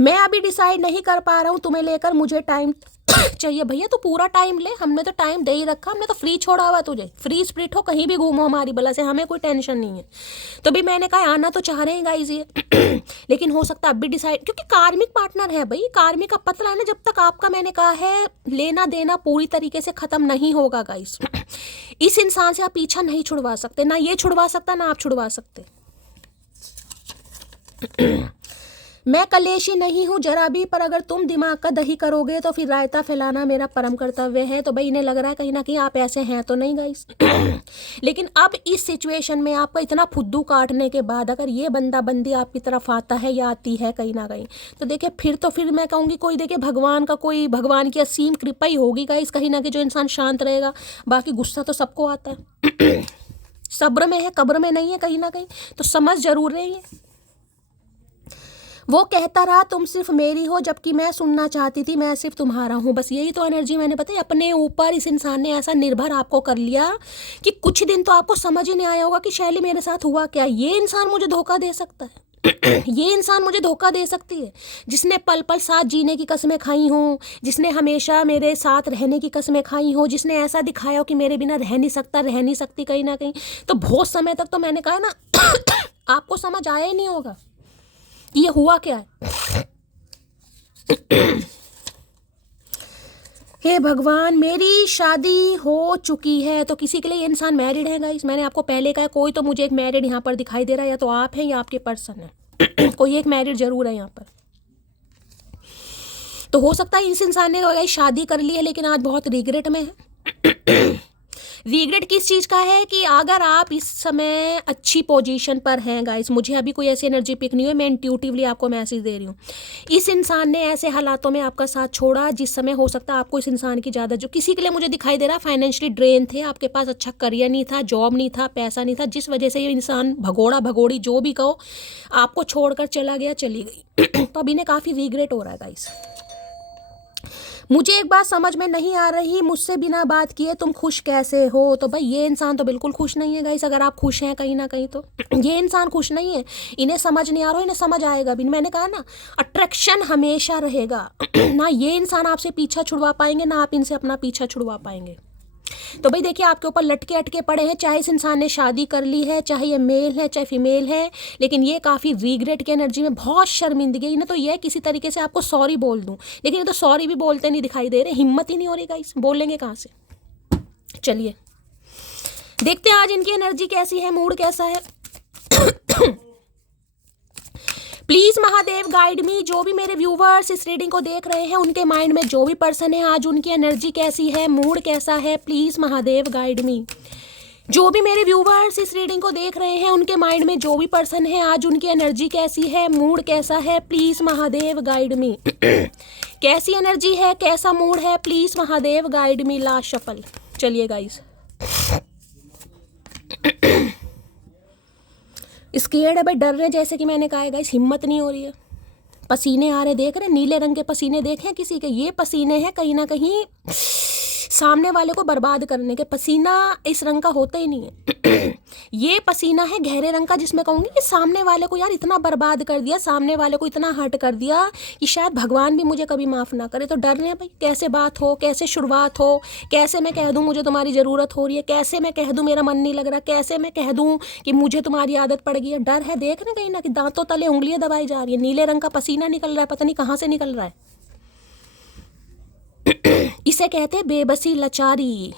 मैं अभी डिसाइड नहीं कर पा रहा हूँ तुम्हें लेकर, मुझे टाइम चाहिए। भैया तो पूरा टाइम ले, हमने तो टाइम दे ही रखा, हमने तो फ्री छोड़ा हुआ तुझे। फ्री स्प्रिट हो, कहीं भी घूमो हमारी बला से, हमें कोई टेंशन नहीं है। तो भी मैंने कहा आना तो चाह रहे हैं गाइस ये लेकिन हो सकता है अब भी डिसाइड, क्योंकि कार्मिक पार्टनर है भाई। कार्मिक का पता है ना, जब तक आपका, मैंने कहा है, लेना देना पूरी तरीके से खत्म नहीं होगा गाइस, इस इंसान से आप पीछा नहीं छुड़वा सकते। ना ये छुड़वा सकता, ना आप छुड़वा सकते। मैं कलेशी नहीं हूँ जरा भी, पर अगर तुम दिमाग का दही करोगे तो फिर रायता फैलाना मेरा परम कर्तव्य है। तो भाई इन्हें लग रहा है कहीं ना कहीं आप ऐसे हैं तो नहीं गाइस लेकिन अब इस सिचुएशन में आपका इतना फुद्दू काटने के बाद अगर ये बंदा बंदी आपकी तरफ आता है या आती है कहीं ना कहीं, तो देखिए फिर मैं कहूँगी कोई, देखिए भगवान की असीम कृपा ही होगी गाइस कहीं ना कहीं, जो इंसान शांत रहेगा। बाकी गुस्सा तो सबको आता है सब्र में है, कब्र में नहीं है कहीं ना कहीं, तो समझ जरूर रही है। वो कहता रहा तुम सिर्फ मेरी हो, जबकि मैं सुनना चाहती थी मैं सिर्फ तुम्हारा हूँ। बस यही तो एनर्जी मैंने बताई। अपने ऊपर इस इंसान ने ऐसा निर्भर आपको कर लिया कि कुछ दिन तो आपको समझ ही नहीं आया होगा कि शैली मेरे साथ हुआ क्या। ये इंसान मुझे धोखा दे सकता है ये इंसान मुझे धोखा दे सकती है, जिसने पल पल साथ जीने की कस्में खाई हों, जिसने हमेशा मेरे साथ रहने की कस्में खाई हों, जिसने ऐसा दिखाया हो कि मेरे बिना रह नहीं सकता, रह नहीं सकती कहीं ना कहीं। तो बहुत समय तक तो मैंने कहा ना आपको समझ आया ही नहीं होगा ये हुआ क्या है। हे भगवान, मेरी शादी हो चुकी है, तो किसी के लिए ये इंसान मैरिड है गाइस। मैंने आपको पहले कहा कोई तो मुझे एक मैरिड यहाँ पर दिखाई दे रहा है, या तो आप हैं या आपके पर्सन है कोई एक मैरिड जरूर है यहाँ पर। तो हो सकता है इस इंसान ने गाइस शादी कर ली है लेकिन आज बहुत रिग्रेट में है रिग्रेट किस चीज़ का है कि अगर आप इस समय अच्छी पोजीशन पर हैं गाइस, मुझे अभी कोई ऐसी एनर्जी पिक नहीं हुई, मैं इंट्यूटिवली आपको मैसेज दे रही हूँ। इस इंसान ने ऐसे हालातों में आपका साथ छोड़ा जिस समय हो सकता है आपको इस इंसान की ज़्यादा, जो किसी के लिए मुझे दिखाई दे रहा है फाइनेंशियली ड्रेन थे, आपके पास अच्छा करियर नहीं था, जॉब नहीं था, पैसा नहीं था, जिस वजह से ये इंसान भगोड़ा भगोड़ी जो भी कहो आपको छोड़कर चला गया, चली गई तो अभी इन्हें काफ़ी रिग्रेट हो रहा है गाइस। मुझे एक बात समझ में नहीं आ रही, मुझसे बिना बात किए तुम खुश कैसे हो। तो भाई ये इंसान तो बिल्कुल खुश नहीं है गाइस। अगर आप खुश हैं कहीं ना कहीं तो ये इंसान खुश नहीं है। इन्हें समझ नहीं आ रहा, इन्हें समझ आएगा भी। मैंने कहा ना अट्रैक्शन हमेशा रहेगा ना ये इंसान आपसे पीछा छुड़वा पाएंगे, ना आप इनसे अपना पीछा छुड़वा पाएंगे। तो भाई देखिए आपके ऊपर लटके अटके पड़े हैं, चाहे इस इंसान ने शादी कर ली है, चाहे ये मेल है चाहे फीमेल है, लेकिन ये काफ़ी रिग्रेट की एनर्जी में, बहुत शर्मिंदगी। इन्हें तो ये किसी तरीके से आपको सॉरी बोल दूं, लेकिन ये तो सॉरी भी बोलते नहीं दिखाई दे रहे, हिम्मत ही नहीं हो रही गाइस, बोलेंगे कहाँ से। चलिए देखते हैं आज इनकी एनर्जी कैसी है, मूड कैसा है प्लीज़ महादेव गाइड मी। जो भी मेरे व्यूवर्स इस रीडिंग को देख रहे हैं उनके माइंड में जो भी पर्सन है आज उनकी एनर्जी कैसी है, मूड कैसा है, प्लीज़ महादेव गाइड मी। जो भी मेरे व्यूवर्स इस रीडिंग को देख रहे हैं उनके माइंड में जो भी पर्सन है आज उनकी एनर्जी कैसी है, मूड कैसा है, प्लीज़ महादेव गाइड मी। कैसी एनर्जी है, कैसा मूड है, please Mahadev guide me. Last shuffle. चलिए गाइस स्केर्ड है भाई, डर रहे, जैसे कि मैंने कहा है गाइस, हिम्मत नहीं हो रही है। पसीने आ रहे, देख रहे नीले रंग के पसीने देखे किसी के, ये पसीने हैं कहीं ना कहीं सामने वाले को बर्बाद करने के। पसीना इस रंग का होता ही नहीं है ये पसीना है गहरे रंग का, जिसमें कहूँगी कि सामने वाले को यार इतना बर्बाद कर दिया, सामने वाले को इतना हर्ट कर दिया कि शायद भगवान भी मुझे कभी माफ़ ना करे। तो डर रहे हैं भाई, कैसे बात हो, कैसे शुरुआत हो, कैसे मैं कह दूँ मुझे तुम्हारी ज़रूरत हो रही है, कैसे मैं कह दूँ मेरा मन नहीं लग रहा, कैसे मैं कह दूँ कि मुझे तुम्हारी आदत पड़ गई है। डर है, देख रहे कहीं ना कि दांतों तले उंगलियाँ दबाई जा रही है, नीले रंग का पसीना निकल रहा है, पता नहीं कहाँ से निकल रहा है इसे कहते हैं बेबसी, लाचारी।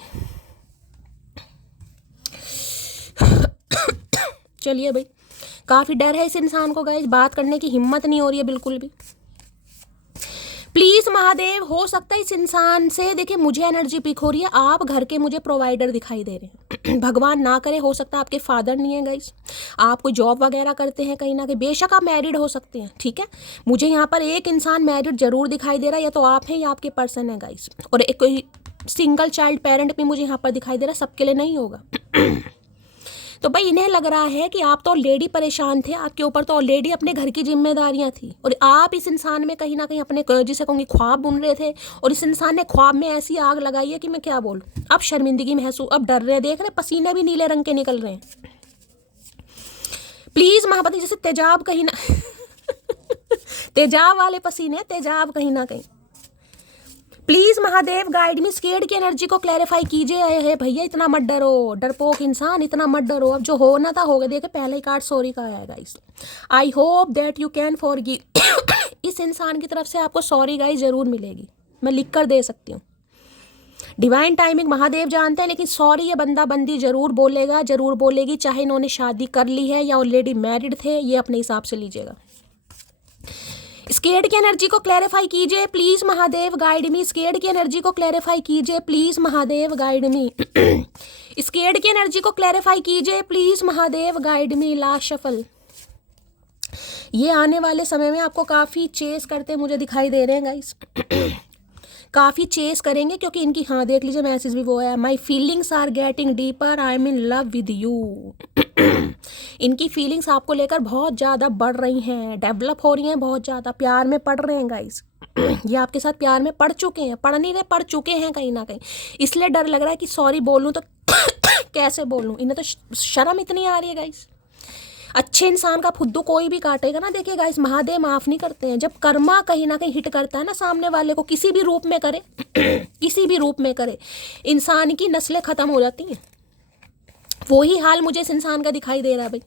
चलिए भाई, काफ़ी डर है इस इंसान को गाइस, बात करने की हिम्मत नहीं हो रही है बिल्कुल भी। प्लीज महादेव, हो सकता है इस इंसान से, देखिए मुझे एनर्जी पिक हो रही है, आप घर के मुझे प्रोवाइडर दिखाई दे रहे हैं। भगवान ना करे, हो सकता है आपके फादर नहीं है गाइस, आप कोई जॉब वगैरह करते हैं कहीं ना कहीं, बेशक आप मैरिड हो सकते हैं, ठीक है। मुझे यहाँ पर एक इंसान मैरिड जरूर दिखाई दे रहा है, या तो आप हैं या आपके पर्सन है गाइस, और एक कोई सिंगल चाइल्ड पेरेंट भी मुझे यहाँ पर दिखाई दे रहा है, सबके लिए नहीं होगा। तो भाई इन्हें लग रहा है कि आप तो ऑलरेडी परेशान थे, आपके ऊपर तो ऑलरेडी अपने घर की जिम्मेदारियां थी, और आप इस इंसान में कहीं ना कहीं अपने जिसे कहूँगी ख्वाब बुन रहे थे, और इस इंसान ने ख्वाब में ऐसी आग लगाई है कि मैं क्या बोलूँ। अब शर्मिंदगी महसूस, अब डर रहे, देख रहे पसीने भी नीले रंग के निकल रहे हैं। प्लीज महापति, जैसे तेजाब कहीं ना तेजाब वाले पसीने, तेजाब कहीं ना कहीं। Please Mahadev guide me, scared की एनर्जी को क्लैरिफाई कीजिए। है भैया इतना मत डरो, डरपोक इंसान इतना मत डरो, अब जो होना था हो गया। देखिए पहले ही कार्ड सॉरी का आया guys, I hope that you can forgive. इस इंसान की तरफ से आपको सॉरी गाइस जरूर मिलेगी, मैं लिख कर दे सकती हूँ। डिवाइन टाइमिंग महादेव जानते हैं, लेकिन सॉरी ये बंदा बंदी जरूर बोलेगा, जरूर बोलेगी, चाहे इन्होंने शादी कर ली है या ऑलरेडी मैरिड थे, ये अपने हिसाब से लीजिएगा। स्केर्ड की एनर्जी को क्लैरिफाई कीजिए please Mahadev guide me, scared की एनर्जी को क्लैरिफाई कीजिए please Mahadev guide me. Scared की एनर्जी को क्लैरिफाई कीजिए please Mahadev guide me. Last shuffle, ये आने वाले समय में आपको काफी चेस करते मुझे दिखाई दे रहे हैं गाइस, काफी चेस करेंगे, क्योंकि इनकी, हाँ देख लीजिए मैसेज भी वो है, my feelings are getting deeper, I am in love with you. इनकी फीलिंग्स आपको लेकर बहुत ज़्यादा बढ़ रही हैं, डेवलप हो रही हैं, बहुत ज़्यादा प्यार में पड़ रहे हैं गाइस। ये आपके साथ प्यार में पड़ चुके हैं, पढ़ नहीं रहे, पड़ चुके हैं कहीं ना कहीं, इसलिए डर लग रहा है कि सॉरी बोलूँ तो कैसे बोलूँ, इन्हें तो शर्म इतनी आ रही है गाइस। अच्छे इंसान का फुद्दू कोई भी काटेगा ना, देखिए गाइस महादेव माफ नहीं करते हैं। जब कर्मा कहीं ना कहीं हिट करता है ना सामने वाले को, किसी भी रूप में करे किसी भी रूप में करे, इंसान की नस्लें खत्म हो जाती हैं। वही हाल मुझे इस इंसान का दिखाई दे रहा है भाई।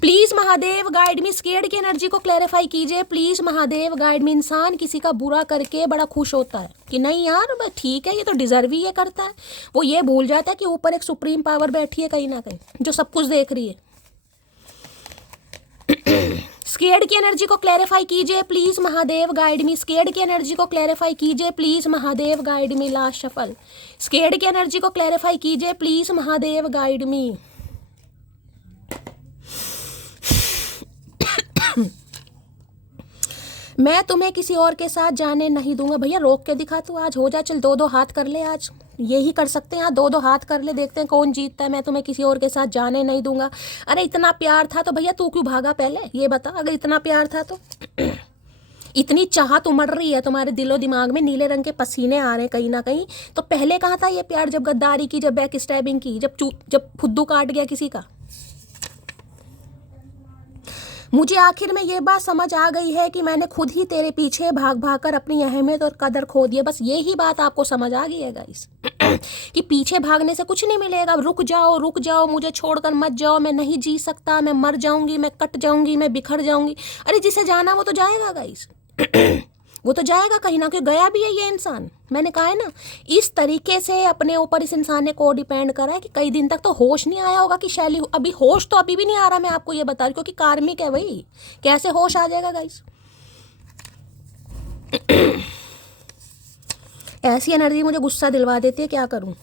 Please Mahadev guide me, scared की एनर्जी को क्लैरिफाई कीजिए प्लीज महादेव गाइड मी। इंसान किसी का बुरा करके बड़ा खुश होता है कि नहीं यार ठीक है, ये तो डिजर्व ही ये करता है, वो ये भूल जाता है कि ऊपर एक सुप्रीम पावर बैठी है कहीं ना कहीं, जो सब कुछ देख रही है। स्केर्ड की एनर्जी को क्लैरिफाई कीजिए please Mahadev guide me, scared की एनर्जी को क्लैरिफाई कीजिए please Mahadev guide me. Last shuffle, scared की एनर्जी को क्लैरिफाई कीजिए प्लीज महादेव गाइड मी। मैं तुम्हें किसी और के साथ जाने नहीं दूंगा। भैया रोक के दिखा तू, आज हो जा, चल दो दो हाथ कर ले, आज यही कर सकते हैं, दो दो हाथ कर ले, देखते हैं कौन जीतता है। मैं तुम्हें किसी और के साथ जाने नहीं दूंगा। अरे इतना प्यार था तो भैया तू क्यों भागा, पहले ये बता, अगर इतना प्यार था तो। इतनी चाहत उमड़ रही है तुम्हारे दिलो दिमाग में, नीले रंग के पसीने आ रहे हैं कहीं ना कहीं, तो पहले कहाँ था ये प्यार, जब गद्दारी की, जब बैक स्टैबिंग की, जब फुद्दू काट गया किसी का। मुझे आखिर में ये बात समझ आ गई है कि मैंने खुद ही तेरे पीछे भाग भाग कर अपनी अहमियत और कदर खो दी है। बस यही बात आपको समझ आ गई है गाइस कि पीछे भागने से कुछ नहीं मिलेगा। रुक जाओ, मुझे छोड़कर मत जाओ, मैं नहीं जी सकता, मैं मर जाऊंगी, मैं कट जाऊंगी, मैं बिखर जाऊंगी। अरे जिसे जाना वो तो जाएगा गाइस, वो तो जाएगा कहीं ना कहीं, गया भी है ये इंसान। मैंने कहा है ना, इस तरीके से अपने ऊपर इस इंसान ने को डिपेंड करा है कि कई दिन तक तो होश नहीं आया होगा कि शैली, अभी होश तो अभी भी नहीं आ रहा, मैं आपको ये बता रही, क्योंकि कार्मिक है भाई, कैसे होश आ जाएगा गाइस। ऐसी एनर्जी मुझे गुस्सा दिलवा देती है, क्या करूं।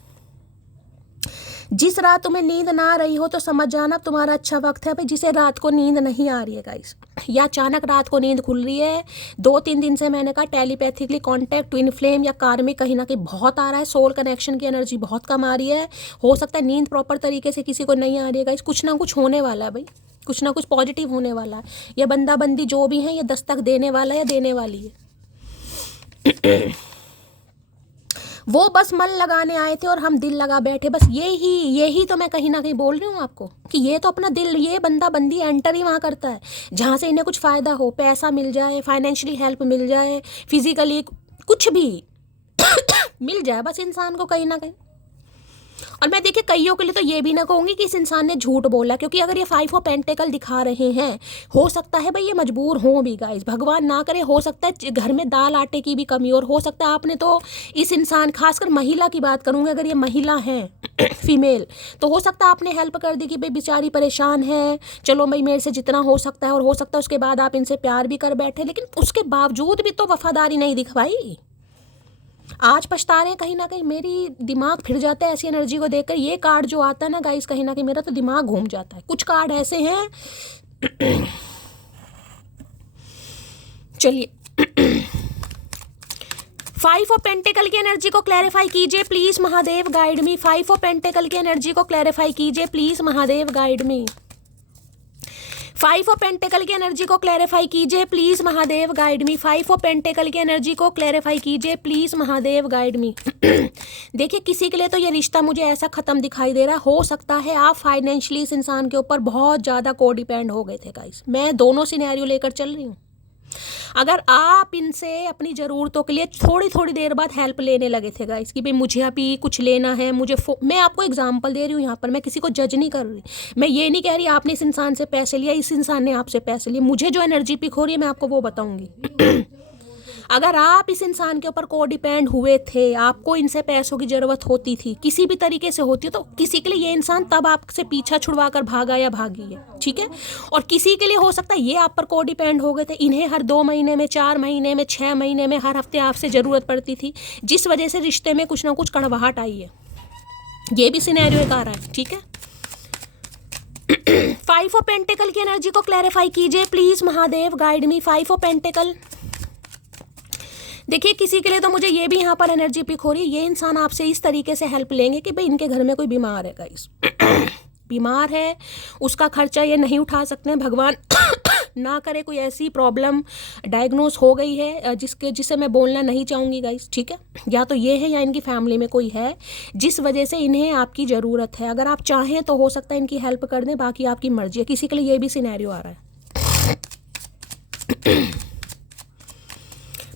जिस रात तुम्हें नींद ना आ रही हो तो समझ जाना तुम्हारा अच्छा वक्त है भाई। जिसे रात को नींद नहीं आ रही है गाइस, या अचानक रात को नींद खुल रही है, 2-3 दिन से मैंने कहा टेलीपैथिकली कांटेक्ट, ट्विन फ्लेम या कार्मिक कहीं ना कहीं बहुत आ रहा है, सोल कनेक्शन की एनर्जी बहुत कम आ रही है। हो सकता है नींद प्रॉपर तरीके से किसी को नहीं आ रही है गाइस, कुछ ना कुछ होने वाला है भाई, कुछ ना कुछ पॉजिटिव होने वाला है। ये बंदा बंदी जो भी है ये दस्तक देने वाला है या देने वाली है। वो बस मन लगाने आए थे और हम दिल लगा बैठे, बस यही तो मैं कहीं ना कहीं बोल रही हूँ आपको कि ये तो अपना दिल, ये बंदा बंदी एंटर ही वहाँ करता है जहाँ से इन्हें कुछ फ़ायदा हो, पैसा मिल जाए, फाइनेंशियली हेल्प मिल जाए, फिजिकली कुछ भी मिल जाए बस इंसान को कहीं ना कहीं। और मैं देखिए कईयों के लिए तो ये भी ना कहूँगी कि इस इंसान ने झूठ बोला, क्योंकि अगर ये 5 ऑफ पेंटिकल दिखा रहे हैं, हो सकता है भाई ये मजबूर हों भी गाइस, भगवान ना करे, हो सकता है घर में दाल आटे की भी कमी, और हो सकता है आपने तो इस इंसान, खासकर महिला की बात करूँगी, अगर ये महिला हैं फीमेल, तो हो सकता है आपने हेल्प कर दी कि भाई बेचारी परेशान है, चलो भाई मेरे से जितना हो सकता है, और हो सकता है उसके बाद आप इनसे प्यार भी कर बैठे, लेकिन उसके बावजूद भी तो वफादारी नहीं दिखवाई। आज पछता रहे हैं कहीं ना कहीं, मेरी दिमाग फिर जाता है ऐसी एनर्जी को देखकर। ये कार्ड जो आता है ना गाइस, कहीं ना कहीं मेरा तो दिमाग घूम जाता है। कुछ कार्ड ऐसे हैं चलिए 5 ऑफ पेंटिकल की एनर्जी को क्लैरिफाई कीजिए please Mahadev, guide me. 5 of pentacles की एनर्जी को क्लैरिफाई कीजिए please Mahadev, guide me. 5 of pentacles की एनर्जी को क्लैरिफाई कीजिए please Mahadev, guide me. 5 of pentacles की एनर्जी को क्लैरिफाई कीजिए प्लीज महादेव, गाइड मी। देखिए किसी के लिए तो ये रिश्ता मुझे ऐसा खत्म दिखाई दे रहा है, हो सकता है आप फाइनेंशियली इस इंसान के ऊपर बहुत ज़्यादा को डिपेंड हो गए थे गाइस। मैं दोनों सिनेरियो लेकर चल रही हूँ। अगर आप इनसे अपनी ज़रूरतों के लिए थोड़ी थोड़ी देर बाद हेल्प लेने लगे थे गाइस, कि भाई मुझे अभी कुछ लेना है, मुझे मैं आपको एग्जांपल दे रही हूँ यहाँ पर, मैं किसी को जज नहीं कर रही, मैं ये नहीं कह रही आपने इस इंसान से पैसे लिया, इस इंसान ने आपसे पैसे लिए, मुझे जो एनर्जी पिक हो रही है मैं आपको वो बताऊँगी। अगर आप इस इंसान के ऊपर को डिपेंड हुए थे, आपको इनसे पैसों की ज़रूरत होती थी, किसी भी तरीके से होती है, तो किसी के लिए ये इंसान तब आपसे पीछा छुड़वा कर भागा या भागी है, ठीक है। और किसी के लिए हो सकता है ये आप पर को डिपेंड हो गए थे, इन्हें हर 2 महीने में, 4 महीने में, 6 महीने में, हर हफ्ते आपसे ज़रूरत पड़ती थी, जिस वजह से रिश्ते में कुछ ना कुछ कड़वाहट आई है। ये भी सिनेरियो एक आ रहा है, ठीक है। 5 ऑफ पेंटिकल की एनर्जी को क्लैरिफाई कीजिए please Mahadev, guide me. 5 of pentacle, देखिए किसी के लिए तो मुझे ये भी यहाँ पर एनर्जी पिक हो रही है, ये इंसान आपसे इस तरीके से हेल्प लेंगे कि भाई इनके घर में कोई बीमार है गाइस, बीमार है, उसका खर्चा ये नहीं उठा सकते हैं, भगवान ना करे कोई ऐसी प्रॉब्लम डायग्नोस हो गई है जिसे मैं बोलना नहीं चाहूँगी गाइस, ठीक है। या तो ये है या इनकी फैमिली में कोई है जिस वजह से इन्हें आपकी ज़रूरत है। अगर आप चाहें तो हो सकता है इनकी हेल्प कर दें, बाकी आपकी मर्जी है। किसी के लिए ये भी सिनेरियो आ रहा है।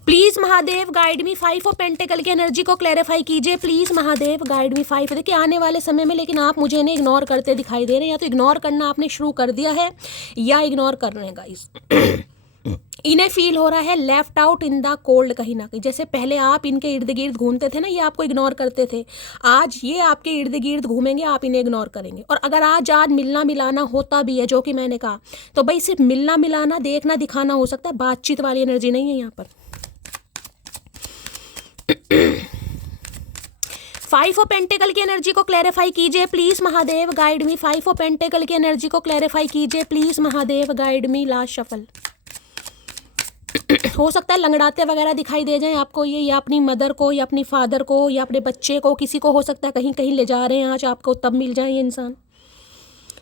Please Mahadev guide me. 5 of pentacles की एनर्जी को क्लैरिफाई कीजिए प्लीज महादेव, गाइड मी। 5, देखिए आने वाले समय में लेकिन आप मुझे इन्हें इग्नोर करते दिखाई दे रहे हैं, या तो इग्नोर करना आपने शुरू कर दिया है या इग्नोर कर रहे हैं गाइस। इन्हें फील हो रहा है left out in the cold कहीं ना कहीं। जैसे पहले आप इनके इर्द गिर्द घूमते थे ना, ये आपको इग्नोर करते थे, आज ये आपके इर्द गिर्द घूमेंगे, आप इन्हें इग्नोर करेंगे। और अगर आज मिलना मिलाना होता भी है, जो कि मैंने कहा, तो भाई सिर्फ मिलना मिलाना, देखना दिखाना हो सकता है, बातचीत वाली एनर्जी नहीं है यहाँ पर। 5 ऑफ पेंटिकल की एनर्जी को क्लैरिफाई कीजिए please Mahadev, guide me. 5 of pentacles की एनर्जी को क्लैरिफाई कीजिए please Mahadev, guide me. Last shuffle. हो सकता है लंगड़ाते वगैरह दिखाई दे जाएं आपको ये, या अपनी मदर को, या अपनी फादर को, या अपने बच्चे को, किसी को हो सकता है कहीं कहीं ले जा रहे हैं आज आपको, तब मिल जाए ये इंसान।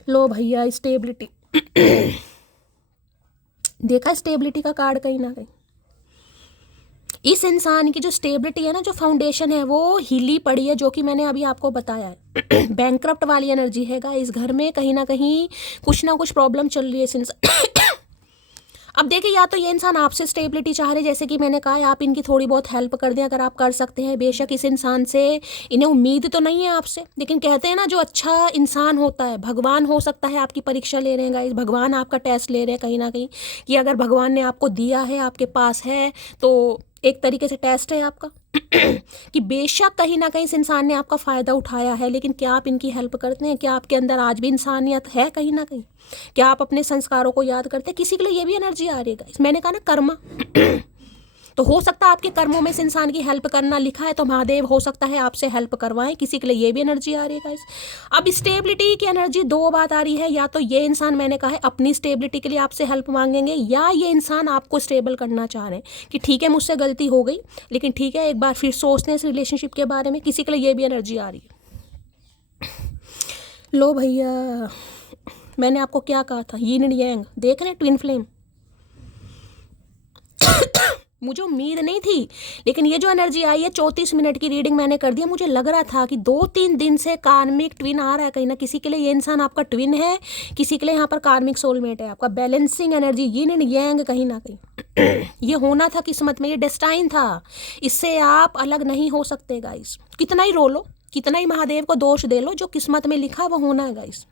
लो भैया स्टेबिलिटी देखा, स्टेबिलिटी का कार्ड कहीं ना कहीं। इस इंसान की जो स्टेबिलिटी है ना, जो फाउंडेशन है, वो हिली पड़ी है, जो कि मैंने अभी आपको बताया है। बैंकरप्ट वाली एनर्जी है इस घर में, कहीं ना कहीं कुछ ना कुछ प्रॉब्लम चल रही है इस इंसान। अब देखिए, या तो ये इंसान आपसे स्टेबिलिटी चाह रहे, जैसे कि मैंने कहा, आप इनकी थोड़ी बहुत हेल्प कर दें अगर आप कर सकते हैं। बेशक इस इंसान से इन्हें उम्मीद तो नहीं है आपसे, लेकिन कहते हैं ना जो अच्छा इंसान होता है, भगवान हो सकता है आपकी परीक्षा ले रहे हैं गाइस, भगवान आपका टेस्ट ले रहे हैं कहीं ना कहीं, कि अगर भगवान ने आपको दिया है, आपके पास है, तो एक तरीके से टेस्ट है आपका कि बेशक कहीं ना कहीं इस इंसान ने आपका फ़ायदा उठाया है, लेकिन क्या आप इनकी हेल्प करते हैं? क्या आपके अंदर आज भी इंसानियत है कहीं ना कहीं? क्या आप अपने संस्कारों को याद करते हैं? किसी के लिए ये भी एनर्जी आ रही है गाइस, मैंने कहा ना कर्मा। तो हो सकता है आपके कर्मों में इस इंसान की हेल्प करना लिखा है, तो महादेव हो सकता है आपसे हेल्प करवाएं, किसी के लिए ये भी एनर्जी आ रही है गाइस। अब स्टेबिलिटी की एनर्जी 2 बात आ रही है, या तो ये इंसान, मैंने कहा है, अपनी स्टेबिलिटी के लिए आपसे हेल्प मांगेंगे, या ये इंसान आपको स्टेबल करना चाह रहे हैं कि ठीक है मुझसे गलती हो गई, लेकिन ठीक है एक बार फिर सोचते हैं इस रिलेशनशिप के बारे में। किसी के लिए ये भी एनर्जी आ रही है। लो भैया, मैंने आपको क्या कहा था, यीन एंड यांग देख रहे हैं, ट्विन फ्लेम। मुझे उम्मीद नहीं थी, लेकिन ये जो एनर्जी आई है, 34 मिनट की रीडिंग मैंने कर दिया, मुझे लग रहा था कि 2-3 दिन से कार्मिक ट्विन आ रहा है कहीं ना। किसी के लिए ये इंसान आपका ट्विन है, किसी के लिए यहाँ पर कार्मिक सोलमेट है आपका। बैलेंसिंग एनर्जी, यीन एंड यांग कहीं ना कहीं ये होना था किस्मत में, ये डेस्टाइन था, इससे आप अलग नहीं हो सकते गाइस। कितना ही रो लो, कितना ही महादेव को दोष दे लो, जो किस्मत में लिखा वो होना है गाइस।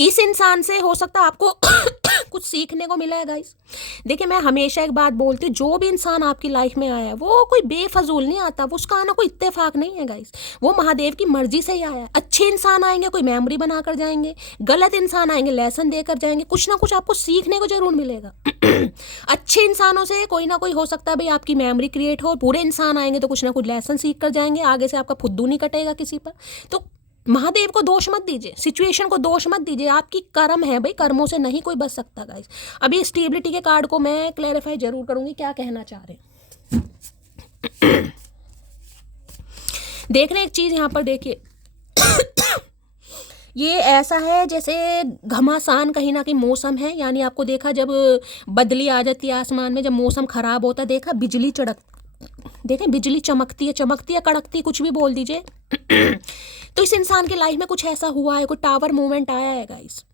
इस इंसान से हो सकता है आपको कुछ सीखने को मिला है गाइस। देखिए मैं हमेशा एक बात बोलती हूँ, जो भी इंसान आपकी लाइफ में आया है वो कोई बेफजूल नहीं आता, वो उसका आना कोई इत्तेफाक नहीं है गाइस, वो महादेव की मर्जी से ही आया है। अच्छे इंसान आएंगे कोई मेमोरी बना कर जाएंगे, गलत इंसान आएंगे लेसन देकर जाएंगे, कुछ ना कुछ आपको सीखने को जरूर मिलेगा। अच्छे इंसानों से कोई ना कोई हो सकता है भाई आपकी मेमोरी क्रिएट हो, बुरे इंसान आएंगे तो कुछ ना कुछ लेसन सीख कर जाएंगे, आगे से आपका फुद्दू नहीं कटेगा किसी पर। तो महादेव को दोष मत दीजिए, सिचुएशन को दोष मत दीजिए, आपकी कर्म है भाई, कर्मों से नहीं कोई बच सकता गाइस। अभी स्टेबिलिटी के कार्ड को मैं क्लैरिफाई जरूर करूंगी क्या कहना चाह रहे हैं। देख रहे एक चीज यहाँ पर देखिए, ये ऐसा है जैसे घमासान कहीं ना कहीं मौसम है, यानी आपको देखा जब बदली आ जाती है आसमान में, जब मौसम खराब होता है, देखा बिजली चड़क, देखें बिजली चमकती है कड़कती है, कुछ भी बोल दीजिए। तो इस इंसान के लाइफ में कुछ ऐसा हुआ है, कोई टावर मूवमेंट आया है गाइस।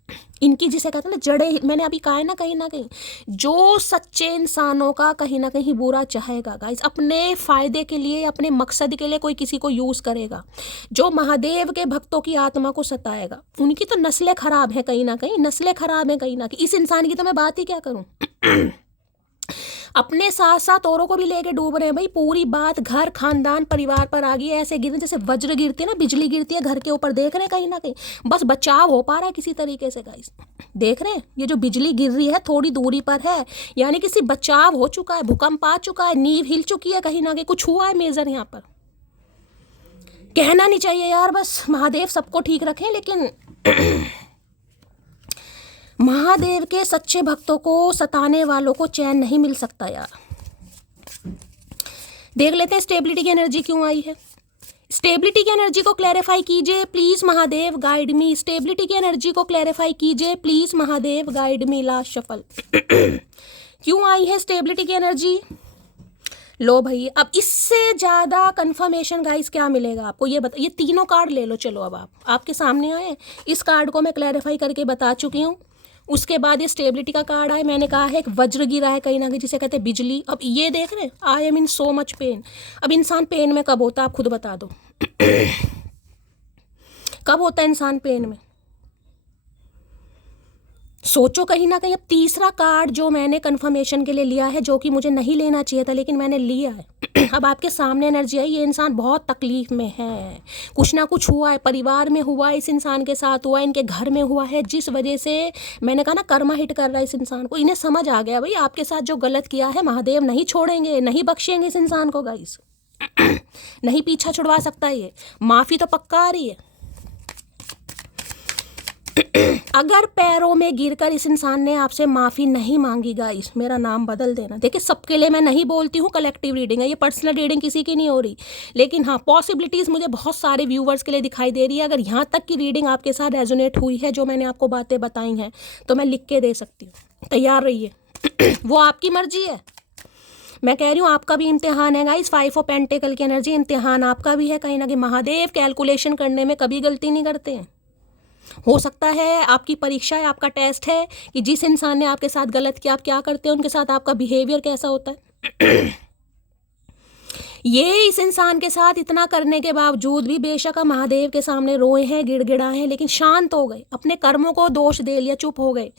इनकी जिसे कहते हैं ना जड़े, मैंने अभी कहा है ना कहीं जो सच्चे इंसानों का कहीं ना कहीं बुरा चाहेगा गाइस, अपने फायदे के लिए, अपने मकसद के लिए कोई किसी को यूज करेगा, जो महादेव के भक्तों की आत्मा को सताएगा, उनकी तो नस्लें खराब है कहीं ना कहीं, नस्लें खराब है कहीं ना कहीं। इस इंसान की तो मैं बात ही क्या करूं। अपने साथ साथ औरों को भी लेके डूब रहे हैं भाई, पूरी बात घर खानदान परिवार पर आ गई है, ऐसे गिर रहे जैसे वज्र गिरती है ना, बिजली गिरती है घर के ऊपर, देख रहे हैं कहीं ना कहीं, बस बचाव हो पा रहा है किसी तरीके से गाइस। देख रहे हैं ये जो बिजली गिर रही है थोड़ी दूरी पर है, यानी किसी बचाव हो चुका है, भूकंप आ चुका है, नींव हिल चुकी है कहीं ना कहीं, कुछ हुआ है मेजर यहाँ पर। कहना नहीं चाहिए यार, बस महादेव सबको ठीक रखें, लेकिन महादेव के सच्चे भक्तों को सताने वालों को चैन नहीं मिल सकता यार। देख लेते हैं स्टेबिलिटी की एनर्जी क्यों आई है। स्टेबिलिटी की एनर्जी को क्लैरिफाई कीजिए please Mahadev, guide me. Stability की एनर्जी को क्लैरिफाई कीजिए please Mahadev, guide me. Last shuffle. क्यों आई है स्टेबिलिटी की एनर्जी? लो भाई, अब इससे ज्यादा कंफर्मेशन गाइस क्या मिलेगा आपको, ये बता। ये तीनों कार्ड ले लो, चलो अब आप आपके सामने आए, इस कार्ड को मैं क्लैरिफाई करके बता चुकी हूँ। उसके बाद ये स्टेबिलिटी का कार्ड आया, मैंने कहा है एक वज्र गिरा है कहीं ना कहीं, जिसे कहते हैं बिजली। अब ये देख रहे हैं, आई am in so much pain. अब इंसान पेन में कब होता है आप खुद बता दो। कब होता है इंसान पेन में, सोचो कहीं ना कहीं। अब तीसरा कार्ड जो मैंने कंफर्मेशन के लिए लिया है, जो कि मुझे नहीं लेना चाहिए था लेकिन मैंने लिया है। अब आपके सामने एनर्जी आई, ये इंसान बहुत तकलीफ में है, कुछ ना कुछ हुआ है, परिवार में हुआ है, इस इंसान के साथ हुआ है, इनके घर में हुआ है, जिस वजह से मैंने कहा ना कर्मा हिट कर रहा है इस इंसान को। इन्हें समझ आ गया भाई आपके साथ जो गलत किया है महादेव नहीं छोड़ेंगे, नहीं बख्शेंगे इस इंसान को गाइस। नहीं पीछा छुड़वा सकता ये, माफी तो पक्का आ रही है। अगर पैरों में गिरकर इस इंसान ने आपसे माफी नहीं मांगी गाइस, मेरा नाम बदल देना। देखिए सबके लिए मैं नहीं बोलती हूँ, कलेक्टिव रीडिंग है ये, पर्सनल रीडिंग किसी की नहीं हो रही, लेकिन हाँ पॉसिबिलिटीज मुझे बहुत सारे व्यूवर्स के लिए दिखाई दे रही है। अगर यहाँ तक की रीडिंग आपके साथ रेजोनेट हुई है, जो मैंने आपको बातें बताई हैं, तो मैं लिख के दे सकती हूँ, तैयार रहिए। वो आपकी मर्जी है, मैं कह रही हूँ आपका भी इम्तिहान है गाइस। 5 ऑफ पेंटिकल की एनर्जी, इम्तिहान आपका भी है कहीं ना कहीं। महादेव कैलकुलेशन करने में कभी गलती नहीं करते हैं। हो सकता है आपकी परीक्षा है, आपका टेस्ट है कि जिस इंसान ने आपके साथ गलत किया आप क्या करते हैं, उनके साथ आपका बिहेवियर कैसा होता है। ये इस इंसान के साथ इतना करने के बावजूद भी बेशक आप महादेव के सामने रोए हैं, गिड़गिड़ाए हैं, लेकिन शांत हो गए, अपने कर्मों को दोष दे लिया, चुप हो गए।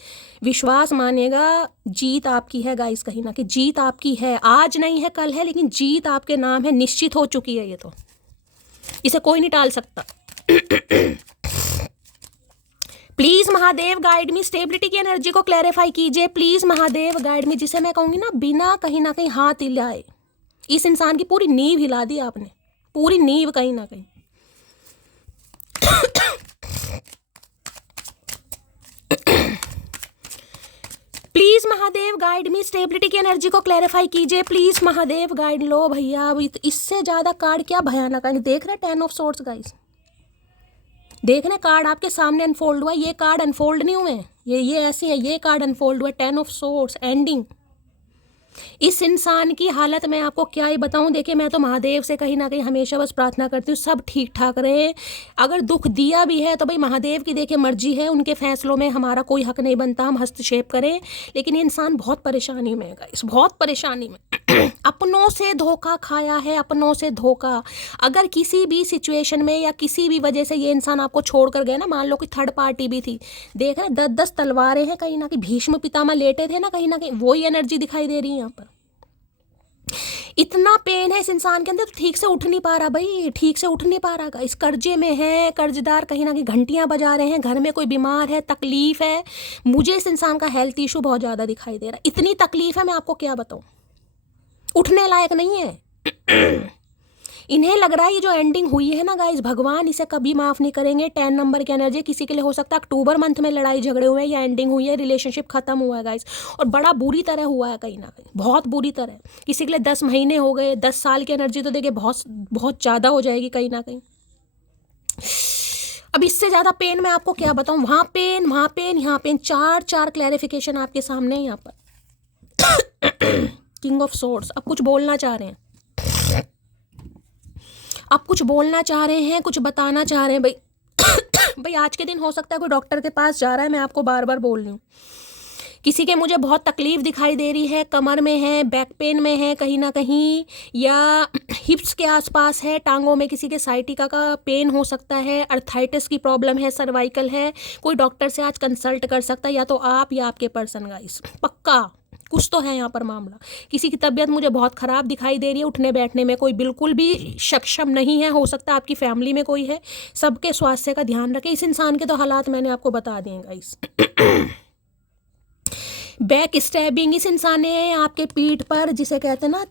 विश्वास मानिएगा, जीत आपकी है गाइस, कहीं ना कहीं जीत आपकी है। आज नहीं है कल है, लेकिन जीत आपके नाम है, निश्चित हो चुकी है। ये तो इसे कोई नहीं टाल सकता। Please Mahadev guide me, stability की एनर्जी को क्लैरिफाई कीजिए प्लीज महादेव गाइड मी। जिसे मैं कहूंगी ना बिना कहीं ना कहीं हाथ हिलाए, इस इंसान की पूरी नींव हिला दी आपने, पूरी नींव कहीं ना कहीं। Please Mahadev guide me, stability की एनर्जी को क्लैरिफाई कीजिए प्लीज महादेव गाइड। लो भैया, अब इससे ज्यादा कार्ड क्या भयानक है। देख रहे 10 ऑफ सोर्ड्स गाइस, देख रहे कार्ड आपके सामने अनफोल्ड हुआ। ये कार्ड अनफोल्ड नहीं हुए, ये ऐसे है, ये कार्ड अनफोल्ड हुआ, 10 ऑफ सोर्ड्स, एंडिंग। इस इंसान की हालत मैं आपको क्या ही बताऊं। देखिए, मैं तो महादेव से कहीं ना कहीं हमेशा बस प्रार्थना करती हूँ सब ठीक ठाक रहे। अगर दुख दिया भी है तो भाई महादेव की देखिए मर्जी है, उनके फैसलों में हमारा कोई हक नहीं बनता हम हस्तक्षेप करें। लेकिन ये इंसान बहुत परेशानी में है गाइस, बहुत परेशानी में अपनों से धोखा खाया है, अपनों से धोखा। अगर किसी भी सिचुएशन में या किसी भी वजह से ये इंसान आपको छोड़ कर गया ना, मान लो कि थर्ड पार्टी भी थी, देख रहे 10-10 तलवारें हैं कहीं ना कहीं, भीष्म पितामह लेटे थे ना, कहीं ना कहीं वही एनर्जी दिखाई दे रही है यहाँ पर। इतना पेन है इस इंसान के अंदर, तो ठीक से उठ नहीं पा रहा भाई, ठीक से उठ नहीं पा रहा। इस कर्जे में है, कर्जदार कहीं ना कहीं घंटियां बजा रहे हैं, घर में कोई बीमार है, तकलीफ है। मुझे इस इंसान का हेल्थ इशू बहुत ज़्यादा दिखाई दे रहा है, इतनी तकलीफ है मैं आपको क्या बताऊँ, उठने लायक नहीं है। इन्हें लग रहा है ये जो एंडिंग हुई है ना गाइस, भगवान इसे कभी माफ़ नहीं करेंगे। 10 नंबर की एनर्जी किसी के लिए हो सकता है अक्टूबर मंथ में लड़ाई झगड़े हुए हैं या एंडिंग हुई है, रिलेशनशिप खत्म हुआ है गाइस, और बड़ा बुरी तरह हुआ है कहीं ना कहीं, बहुत बुरी तरह। किसी के लिए 10 महीने हो गए, 10 साल की एनर्जी तो देखिए बहुत बहुत ज़्यादा हो जाएगी कहीं ना कहीं। अब इससे ज़्यादा पेन मैं आपको क्या बताऊँ, वहाँ पेन वहाँ पेन यहाँ पेन, चार क्लैरिफिकेशन आपके सामने है यहाँ पर। किंग ऑफ सोर्ड्स अब कुछ बोलना चाह रहे हैं, आप कुछ बोलना चाह रहे हैं, कुछ बताना चाह रहे हैं भाई। भाई आज के दिन हो सकता है कोई डॉक्टर के पास जा रहा है, मैं आपको बार बार बोल रही हूँ, किसी के मुझे बहुत तकलीफ दिखाई दे रही है, कमर में है, बैक पेन में है कहीं ना कहीं, या हिप्स के आसपास है, टांगों में किसी के साइटिका का पेन हो सकता है, अर्थाइटिस की प्रॉब्लम है, सर्वाइकल है। कोई डॉक्टर से आज कंसल्ट कर सकता है, या तो आप या आपके पर्सन गाइस, पक्का कुछ तो है यहाँ पर मामला। किसी की तबीयत मुझे बहुत ख़राब दिखाई दे रही है, उठने बैठने में कोई बिल्कुल भी सक्षम नहीं है, हो सकता है आपकी फैमिली में कोई है। सबके स्वास्थ्य का ध्यान रखें। इस इंसान के तो हालात मैंने आपको बता दिए गाइस। बैक स्टैबिंग, इस इंसान ने आपके पीठ पर जिसे कहते हैं ना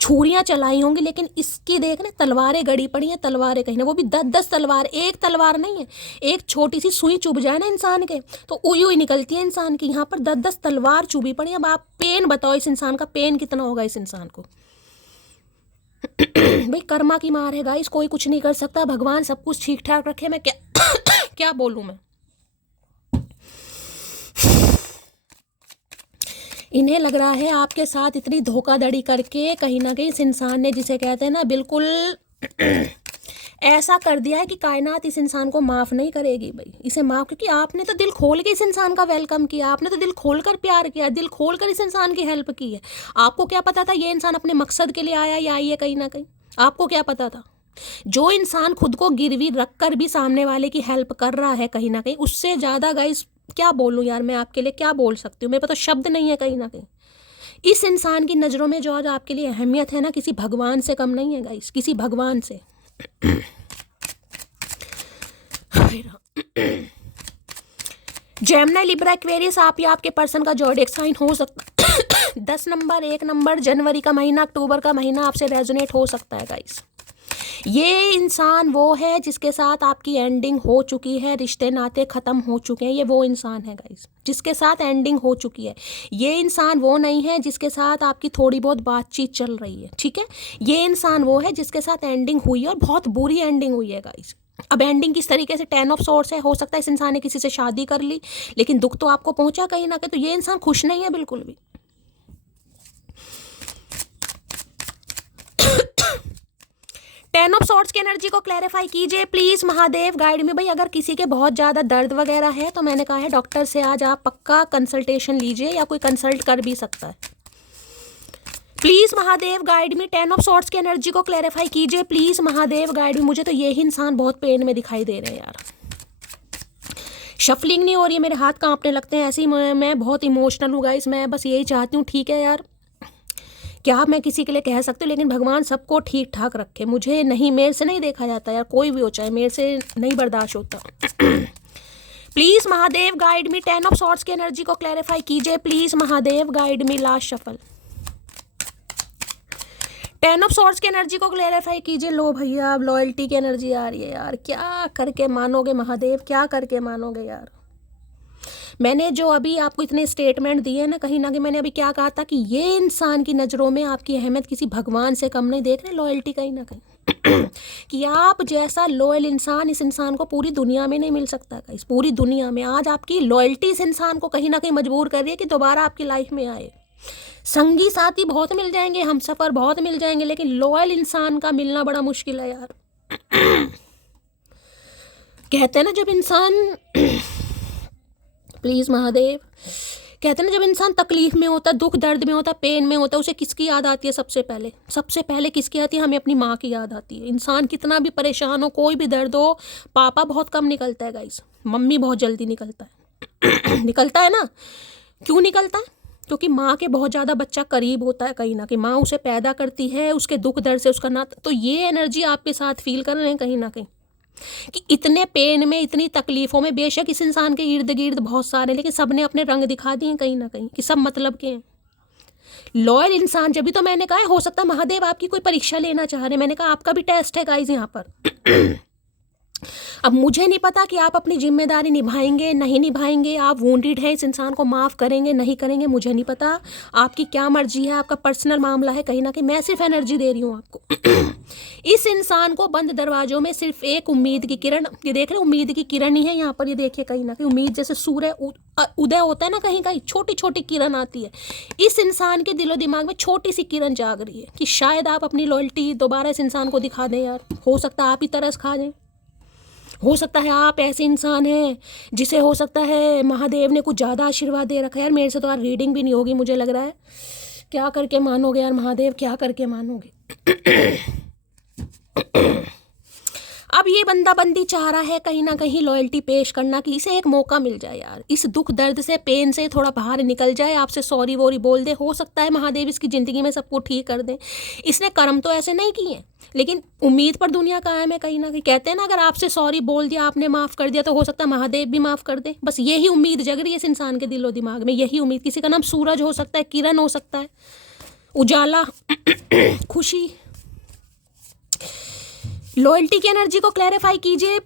छुरियां चलाई होंगी, लेकिन इसकी देख ना तलवारें गड़ी पड़ी हैं, तलवारें कहीं ना, वो भी 10-10 तलवार, एक तलवार नहीं है। एक छोटी सी सुई चुभ जाए ना इंसान के तो उई उई निकलती है इंसान की, यहाँ पर 10-10 तलवार चुभी पड़ी। अब आप पेन बताओ, इस इंसान का पेन कितना होगा इस इंसान को। भाई कर्मा की मार है गाइस, कोई कुछ नहीं कर सकता, भगवान सब कुछ ठीक ठाक रखे। मैं क्या क्या बोलूं मैं। इन्हें लग रहा है आपके साथ इतनी धोखाधड़ी करके कहीं ना कहीं इस इंसान ने जिसे कहते हैं ना बिल्कुल ऐसा कर दिया है कि कायनात इस इंसान को माफ़ नहीं करेगी भाई, इसे माफ़, क्योंकि आपने तो दिल खोल के इस इंसान का वेलकम किया, आपने तो दिल खोल कर प्यार किया, दिल खोल कर इस इंसान की हेल्प की है। आपको क्या पता था ये इंसान अपने मकसद के लिए आया या आई है कहीं ना कहीं, आपको क्या पता था। जो इंसान खुद को गिरवी रख कर भी सामने वाले की हेल्प कर रहा है कहीं ना कहीं, उससे ज़्यादा गाइस क्या बोलूं यार, मैं आपके लिए क्या बोल सकती हूँ, मेरे पास तो शब्द नहीं है कहीं ना कहीं। इस इंसान की नज़रों में जो आज आपके लिए अहमियत है ना, किसी भगवान से कम नहीं है गाइस, किसी भगवान से। जेमिनी, लिब्रा, एक्वेरियस, आप या आपके पर्सन का ज़ोडिएक साइन हो सकता 10 नंबर, 1 नंबर, जनवरी का महीना, अक्टूबर का महीना आपसे रेजोनेट हो सकता है गाइस। ये इंसान वो है जिसके साथ आपकी एंडिंग हो चुकी है, रिश्ते नाते ख़त्म हो चुके हैं। ये वो इंसान है गाइस जिसके साथ एंडिंग हो चुकी है। ये इंसान वो नहीं है जिसके साथ आपकी थोड़ी बहुत बातचीत चल रही है, ठीक है। ये इंसान वो है जिसके साथ एंडिंग हुई है और बहुत बुरी एंडिंग हुई है गाइस। अब एंडिंग किस तरीके से, 10 ऑफ सोर्ड्स है, हो सकता है इस इंसान ने किसी से शादी कर ली, लेकिन दुख तो आपको पहुंचा कहीं ना कहीं, तो ये इंसान खुश नहीं है बिल्कुल भी। 10 ऑफ सॉर्ड्स की एनर्जी को क्लैरिफाई कीजिए प्लीज महादेव, गाइड में। भाई अगर किसी के बहुत ज़्यादा दर्द वगैरह है तो मैंने कहा है डॉक्टर से आज आप पक्का कंसल्टेशन लीजिए, या कोई कंसल्ट कर भी सकता है। प्लीज महादेव गाइड में, 10 ऑफ सॉर्ड्स की एनर्जी को क्लैरिफाई कीजिए प्लीज महादेव गाइड में। मुझे तो यही इंसान बहुत पेन में दिखाई दे रहे हैं यार। शफलिंग नहीं हो रही है, मेरे हाथ कांपने लगते हैं, ऐसे ही मैं बहुत इमोशनल हूँ गाइस। मैं बस यही चाहती हूँ, ठीक है यार, क्या मैं किसी के लिए कह सकती हूँ, लेकिन भगवान सबको ठीक ठाक रखे। मुझे नहीं, मेरे से नहीं देखा जाता यार, कोई भी हो चाहे, मेरे से नहीं बर्दाश्त होता। Please Mahadev guide me, 10 of swords की एनर्जी को क्लैरिफाई कीजिए please Mahadev guide me. Last shuffle, 10 of swords की एनर्जी को क्लैरिफाई कीजिए। लो भैया, अब लॉयल्टी की एनर्जी आ रही है यार, क्या करके मानोगे महादेव, क्या करके मानोगे यार। मैंने जो अभी आपको इतने स्टेटमेंट दिए ना, कहीं ना कहीं मैंने अभी क्या कहा था कि ये इंसान की नज़रों में आपकी अहमियत किसी भगवान से कम नहीं देख रहे, लॉयल्टी कहीं ना कहीं। कि आप जैसा लॉयल इंसान इस इंसान को पूरी दुनिया में नहीं मिल सकता। इस पूरी दुनिया में आज आपकी लॉयल्टी इस इंसान को कहीं ना कहीं मजबूर कर रही है कि दोबारा आपकी लाइफ में आए। संगी साथी बहुत मिल जाएंगे, हम सफ़र बहुत मिल जाएंगे, लेकिन लॉयल इंसान का मिलना बड़ा मुश्किल है यार। कहते हैं ना जब इंसान प्लीज़ महादेव, कहते हैं ना जब इंसान तकलीफ में होता, दुख दर्द में होता, पेन में होता, उसे किसकी याद आती है सबसे पहले? सबसे पहले किसकी आती है? हमें अपनी माँ की याद आती है। इंसान कितना भी परेशान हो, कोई भी दर्द हो, पापा बहुत कम निकलता है गाइस, मम्मी बहुत जल्दी निकलता है। निकलता है ना, क्यों निकलता है? क्योंकि माँ के बहुत ज़्यादा बच्चा करीब होता है, कहीं ना कहीं माँ उसे पैदा करती है, उसके दुख दर्द से उसका नाता, तो ये एनर्जी आपके साथ फील कर रहे हैं कहीं ना कहीं कि इतने पेन में, इतनी तकलीफ़ों में, बेशक इस इंसान के इर्द गिर्द बहुत सारे, लेकिन सब ने अपने रंग दिखा दिए कहीं ना कहीं कि सब मतलब के हैं। लॉयल इंसान, जब भी तो मैंने कहा है, हो सकता है महादेव आपकी कोई परीक्षा लेना चाह रहे हैं। मैंने कहा आपका भी टेस्ट है गाइज यहाँ पर। अब मुझे नहीं पता कि आप अपनी जिम्मेदारी निभाएंगे नहीं निभाएंगे, आप वोंडेड हैं, इस इंसान को माफ़ करेंगे नहीं करेंगे, मुझे नहीं पता, आपकी क्या मर्जी है, आपका पर्सनल मामला है कहीं ना कहीं। मैं सिर्फ एनर्जी दे रही हूँ आपको। इस इंसान को बंद दरवाजों में सिर्फ एक उम्मीद की किरण, ये देख रहे हैं, उम्मीद की किरण ही है यहाँ पर, ये देखिए कहीं ना कहीं उम्मीद जैसे सूर्य उदय होता है ना, कहीं कहीं छोटी छोटी किरण आती है। इस इंसान के दिलो दिमाग में छोटी सी किरण जाग रही है कि शायद आप अपनी लॉयल्टी दोबारा इस इंसान को दिखा दें यार। हो सकता है आप ही तरस खा जाएं, हो सकता है आप ऐसे इंसान हैं जिसे हो सकता है महादेव ने कुछ ज़्यादा आशीर्वाद दे रखा है। यार मेरे से तो यार रीडिंग भी नहीं होगी मुझे लग रहा है। क्या करके मानोगे यार महादेव, क्या करके मानोगे? अब ये बंदा बंदी चाह रहा है कहीं ना कहीं लॉयल्टी पेश करना कि इसे एक मौका मिल जाए यार, इस दुख दर्द से, पेन से थोड़ा बाहर निकल जाए, आपसे सॉरी वॉरी बोल दे। हो सकता है महादेव इसकी ज़िंदगी में सब कुछ ठीक कर दे। इसने कर्म तो ऐसे नहीं किए, लेकिन उम्मीद पर दुनिया कायम है कहीं ना कहीं। कहते हैं ना अगर आपसे सॉरी बोल दिया, आपने माफ़ कर दिया, तो हो सकता है महादेव भी माफ़ कर दे। बस यही उम्मीद जग रही है इस इंसान के दिलो दिमाग में, यही उम्मीद। किसी का नाम सूरज हो सकता है, किरण हो सकता है, उजाला, खुशी। लॉयल्टी की एनर्जी को क्लैरिफाई कीजिए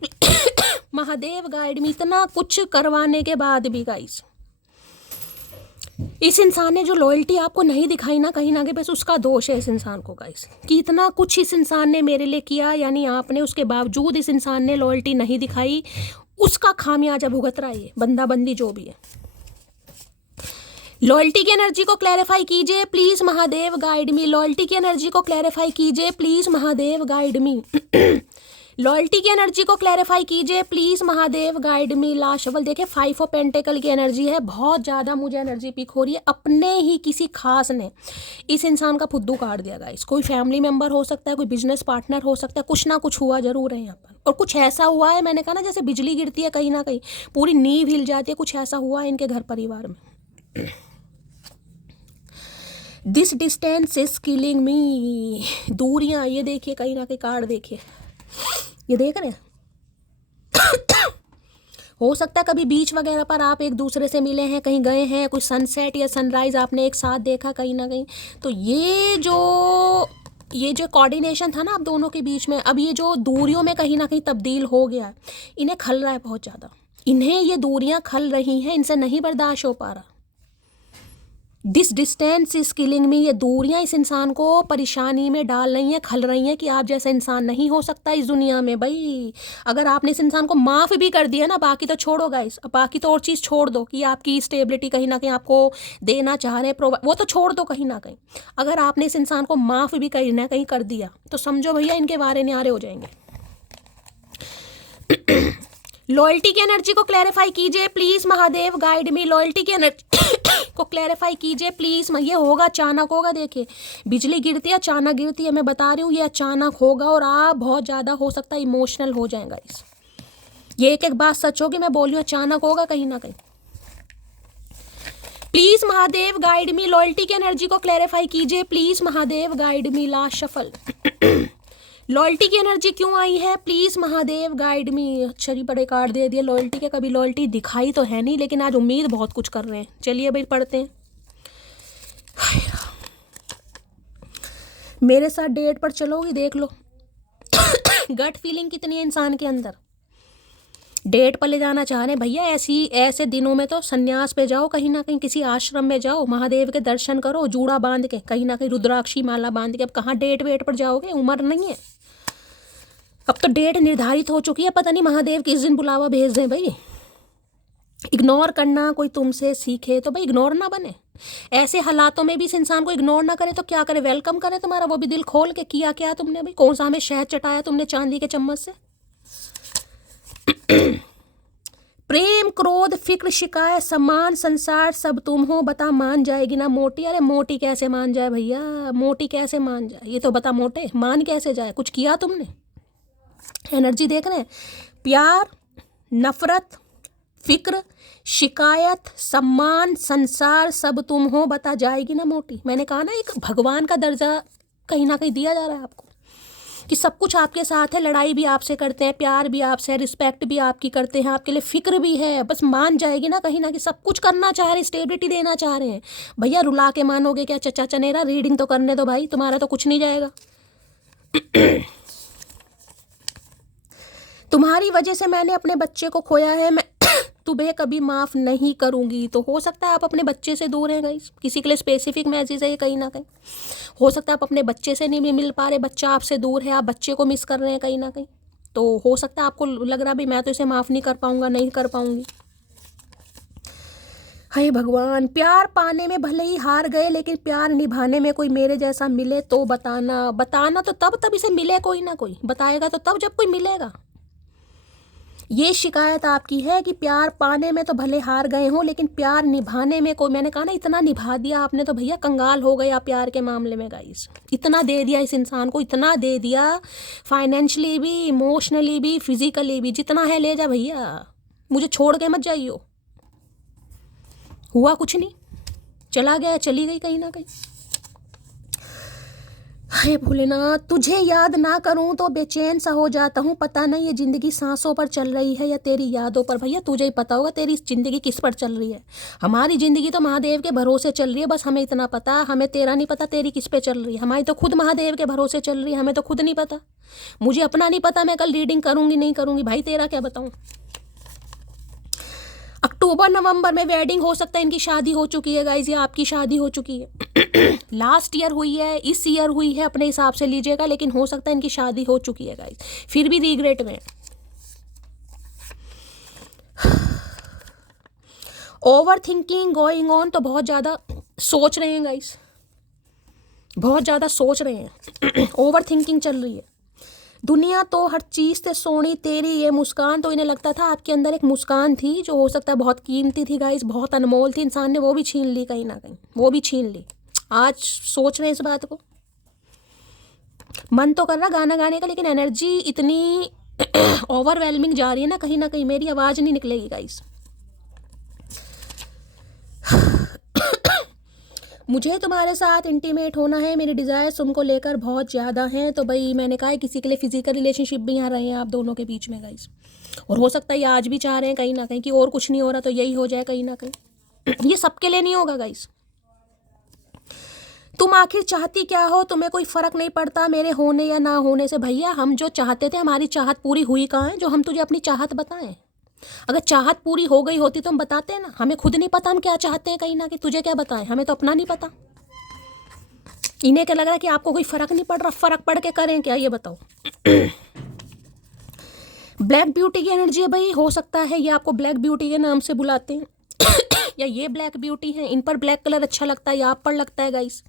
महादेव गाइड में। इतना कुछ करवाने के बाद भी गाइस, इस इंसान ने जो लॉयल्टी आपको नहीं दिखाई ना कहीं ना कहीं, बस उसका दोष है इस इंसान को गाइस, कि इतना कुछ इस इंसान ने मेरे लिए किया, यानी आपने, उसके बावजूद इस इंसान ने लॉयल्टी नहीं दिखाई, उसका खामियाजा भुगत रहा है बंदा बंदी जो भी है। लॉयल्टी की एनर्जी को क्लैरिफाई कीजिए please Mahadev guide me. Loyalty की एनर्जी को क्लैरिफाई कीजिए please Mahadev guide me. Loyalty की एनर्जी को क्लैरिफाई कीजिए please Mahadev guide me. Last shuffle देखिए 5 ऑफ पेंटिकल की एनर्जी है, बहुत ज़्यादा मुझे एनर्जी पिक हो रही है। अपने ही किसी खास ने इस इंसान का फुद्दू काट दिया गाइस। कोई फैमिली मेम्बर हो सकता है, कोई बिजनेस पार्टनर हो सकता है, कुछ ना कुछ हुआ जरूर है यहाँ पर। और कुछ ऐसा हुआ है, मैंने कहा ना जैसे बिजली गिरती है कहीं ना कहीं पूरी नींव हिल जाती है, कुछ ऐसा हुआ है इनके घर परिवार में। दिस डिस्टेंस इज किलिंग मी। दूरियां, ये देखिए कहीं ना कहीं कार्ड देखिए, ये देख रहे हैं। हो सकता है कभी बीच वगैरह पर आप एक दूसरे से मिले हैं, कहीं गए हैं, कुछ सनसेट या सनराइज आपने एक साथ देखा कहीं ना कहीं। तो ये जो कोऑर्डिनेशन था ना आप दोनों के बीच में, अब ये जो दूरियों में कहीं ना कहीं तब्दील हो गया है। इन्हें खल रहा है बहुत ज़्यादा, इन्हें ये दूरियां खल रही हैं, इनसे नहीं बर्दाश्त हो पा रहा। दिस डिस्टेंस इज किलिंग मी। ये दूरियां इस इंसान को परेशानी में डाल रही हैं, खल रही हैं कि आप जैसा इंसान नहीं हो सकता इस दुनिया में। भाई अगर आपने इस इंसान को माफ़ भी कर दिया ना, बाकी तो छोड़ो गाइस, बाकी तो और चीज़ छोड़ दो कि आपकी स्टेबिलिटी कहीं ना कहीं आपको देना चाह रहे हैं, वो तो छोड़ दो कहीं ना कहीं। अगर आपने इस इंसान को माफ़ भी कहीं ना कहीं कर दिया तो समझो भैया इनके वारे न्यारे हो जाएंगे। लॉयल्टी की एनर्जी को क्लैरिफाई कीजिए please Mahadev guide me. Loyalty की एनर्जी को क्लैरिफाई कीजिए प्लीज़। ये होगा, अचानक होगा। देखिए बिजली गिरती है, अचानक गिरती है, मैं बता रही हूँ ये अचानक होगा और आप बहुत ज़्यादा हो सकता है इमोशनल हो जाएगा इस, ये एक एक बात सच होगी, मैं बोल रही हूँ अचानक होगा कहीं ना कहीं। Please Mahadev guide me. Loyalty की एनर्जी को क्लैरिफाई कीजिए please Mahadev guide me. Last shuffle. Loyalty की एनर्जी क्यों आई है प्लीज़ महादेव गाइड मी। अच्छा जी, बड़े कार्ड दे दिए लॉयल्टी के। कभी लॉयल्टी दिखाई तो है नहीं, लेकिन आज उम्मीद बहुत कुछ कर रहे हैं। चलिए भाई पढ़ते हैं। मेरे साथ डेट पर चलोगी, देख लो गट फीलिंग कितनी है इंसान के अंदर। डेट पर ले जाना चाह रहे हैं भैया। ऐसे दिनों में तो संन्यास पे जाओ, कहीं ना कहीं किसी आश्रम में जाओ, महादेव के दर्शन करो, जूड़ा बांध के, कहीं ना कहीं रुद्राक्षी माला बांध के। अब कहाँ डेट वेट पर जाओगे, उम्र नहीं है। अब तो डेट निर्धारित हो चुकी है, पता नहीं महादेव किस दिन बुलावा भेज दें भाई। इग्नोर करना कोई तुमसे सीखे तो भाई इग्नोर ना बने। ऐसे हालातों में भी इस इंसान को इग्नोर ना करे तो क्या करे, वेलकम करे तुम्हारा, वो भी दिल खोल के। किया क्या तुमने भाई, कौन सा हमें शहद चटाया तुमने चांदी के चम्मच से। प्रेम क्रोध फिक्र शिकायत सम्मान संसार सब तुम हो, बता मान जाएगी ना मोटी। अरे मोटी कैसे मान जाए भैया, मोटी कैसे मान जाए, ये तो बता मोटे मान कैसे जाए। कुछ किया तुमने, एनर्जी देख रहे हैं। प्यार नफरत फिक्र शिकायत सम्मान संसार सब तुम हो, बता जाएगी ना मोटी। मैंने कहा ना, एक भगवान का दर्जा कहीं ना कहीं दिया जा रहा है आपको कि सब कुछ आपके साथ है। लड़ाई भी आपसे करते हैं, प्यार भी आपसे है, रिस्पेक्ट भी आपकी करते हैं, आपके लिए फिक्र भी है। बस मान जाएगी ना कहीं ना, कि सब कुछ करना चाह रहे हैं, स्टेबिलिटी देना चाह रहे हैं। भैया रुला के मानोगे क्या चचा चनेरा, रीडिंग तो करने दो भाई, तुम्हारा तो कुछ नहीं जाएगा। तुम्हारी वजह से मैंने अपने बच्चे को खोया है, मैं तुम्हें कभी माफ़ नहीं करूंगी। तो हो सकता है आप अपने बच्चे से दूर हैं गाइस, किसी के लिए स्पेसिफिक मैसेज है ये कहीं ना कहीं। हो सकता है आप अपने बच्चे से नहीं मिल पा रहे, बच्चा आपसे दूर है, आप बच्चे को मिस कर रहे हैं कहीं ना कहीं। तो हो सकता है आपको लग रहा भी मैं तो इसे माफ़ नहीं कर पाऊंगा, नहीं कर पाऊंगी। हे भगवान, प्यार पाने में भले ही हार गए, लेकिन प्यार निभाने में कोई मेरे जैसा मिले तो बताना। बताना तो तब इसे मिले कोई ना कोई, बताएगा तो तब जब कोई मिलेगा। ये शिकायत आपकी है कि प्यार पाने में तो भले हार गए हो, लेकिन प्यार निभाने में कोई। मैंने कहा ना, इतना निभा दिया आपने तो भैया कंगाल हो गया प्यार के मामले में गाइस। इतना दे दिया इस इंसान को, इतना दे दिया, फाइनेंशियली भी, इमोशनली भी, फिजिकली भी। जितना है ले जा भैया, मुझे छोड़ के मत जाइयो। हुआ कुछ नहीं, चला गया, चली गई कहीं ना कहीं। हे भोलेनाथ, तुझे याद ना करूं तो बेचैन सा हो जाता हूं। पता नहीं ये जिंदगी सांसों पर चल रही है या तेरी यादों पर। भैया तुझे ही पता होगा तेरी जिंदगी किस पर चल रही है। हमारी जिंदगी तो महादेव के भरोसे चल रही है, बस हमें इतना पता। हमें तेरा नहीं पता तेरी किस पे चल रही है। हमारी तो खुद महादेव के भरोसे चल रही है, हमें तो खुद नहीं पता। मुझे अपना नहीं पता मैं कल रीडिंग करूंगी नहीं करूंगी, भाई तेरा क्या बताऊं। अक्टूबर नवंबर में वेडिंग हो सकता है, इनकी शादी हो चुकी है गाइज, या आपकी शादी हो चुकी है। लास्ट ईयर हुई है, इस ईयर हुई है, अपने हिसाब से लीजिएगा, लेकिन हो सकता है इनकी शादी हो चुकी है गाइज, फिर भी रिग्रेट में। ओवर थिंकिंग गोइंग ऑन, तो बहुत ज़्यादा सोच रहे हैं गाइज, बहुत ज़्यादा सोच रहे हैं। ओवर थिंकिंग चल रही है। दुनिया तो हर चीज़ से सोनी तेरी ये मुस्कान, तो इन्हें लगता था आपके अंदर एक मुस्कान थी जो हो सकता है बहुत कीमती थी गाइस, बहुत अनमोल थी। इंसान ने वो भी छीन ली कहीं ना कहीं, वो भी छीन ली। आज सोच रहे हैं इस बात को। मन तो कर रहा गाना गाने का, लेकिन एनर्जी इतनी ओवरवेलमिंग जा रही है ना कहीं मेरी आवाज़ नहीं निकलेगी गाइस। मुझे तुम्हारे साथ इंटीमेट होना है, मेरी डिज़ायर्स तुमको लेकर बहुत ज़्यादा हैं। तो भाई मैंने कहा है किसी के लिए फिजिकल रिलेशनशिप भी यहाँ रहे हैं आप दोनों के बीच में गाइस, और हो सकता है ये आज भी चाह रहे हैं कहीं ना कहीं कि और कुछ नहीं हो रहा तो यही हो जाए कहीं ना कहीं। ये सबके लिए नहीं होगा गाइस। तुम आखिर चाहती क्या हो, तुम्हें कोई फ़र्क नहीं पड़ता मेरे होने या ना होने से। भैया हम जो चाहते थे, हमारी चाहत पूरी हुई कहाँ है जो हम तुझे अपनी चाहत बताएं। अगर चाहत पूरी हो गई होती तो हम बताते हैं ना। हमें खुद नहीं पता हम क्या चाहते हैं कहीं ना कहीं, तुझे क्या बताएं, हमें तो अपना नहीं पता। इन्हें क्या लग रहा है कि आपको कोई फ़र्क नहीं पड़ रहा, फ़र्क पड़ के करें क्या, ये बताओ। ब्लैक ब्यूटी की एनर्जी है भाई। हो सकता है ये आपको ब्लैक ब्यूटी के नाम से बुलाते हैं या ये ब्लैक ब्यूटी है, इन पर ब्लैक कलर अच्छा लगता है या आप पर लगता है गाइस।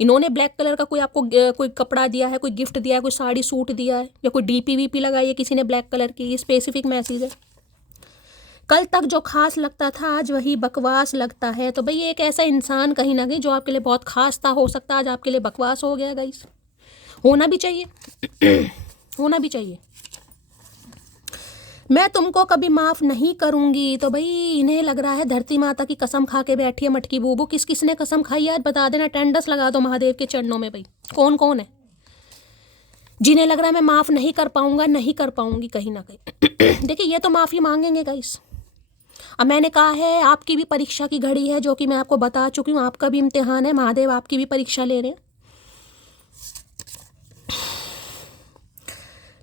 इन्होंने ब्लैक कलर का कोई आपको कोई कपड़ा दिया है, कोई गिफ्ट दिया है, कोई साड़ी सूट दिया है, या कोई डीपी वीपी लगाई है किसी ने ब्लैक कलर की। ये स्पेसिफिक मैसेज है। कल तक जो खास लगता था आज वही बकवास लगता है। तो भाई एक ऐसा इंसान कहीं ना कहीं जो आपके लिए बहुत खास था, हो सकता है आज आपके लिए बकवास हो गया गाइस। होना भी चाहिए होना भी चाहिए। मैं तुमको कभी माफ़ नहीं करूंगी। तो भाई इन्हें लग रहा है धरती माता की कसम खा के बैठी है मटकी बूबू। किस किस ने कसम खाई आज बता देना, टेंडस लगा दो महादेव के चरणों में। भाई कौन कौन है जिन्हें लग रहा है मैं माफ़ नहीं कर पाऊंगा, नहीं कर पाऊंगी कहीं ना कहीं। देखिए ये तो माफ़ी मांगेंगे गाइस। अब मैंने कहा है आपकी भी परीक्षा की घड़ी है, जो कि मैं आपको बता चुकी हूँ। आपका भी इम्तिहान है, महादेव आपकी भी परीक्षा ले रहे हैं।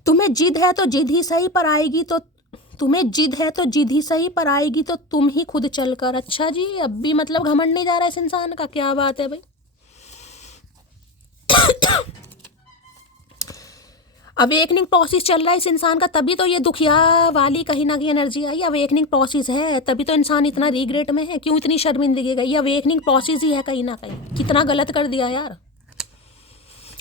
तुम्हें जिद है तो जिद ही सही पर आएगी, तो तुम्हें जिद है तो जिद ही सही पर आएगी तो तुम ही खुद चलकर। अच्छा जी, अब भी मतलब घमंड नहीं जा रहा है इस इंसान का, क्या बात है भाई। अवेकनिंग प्रोसेस चल रहा है इस इंसान का, तभी तो ये दुखिया वाली कहीं ना कहीं एनर्जी आई। अवेकनिंग प्रोसेस है, तभी तो इंसान इतना रिग्रेट में है, क्यों इतनी शर्मिंदगी गई। ये अवेकनिंग प्रोसेस ही है कहीं ना कहीं। कितना गलत कर दिया यार।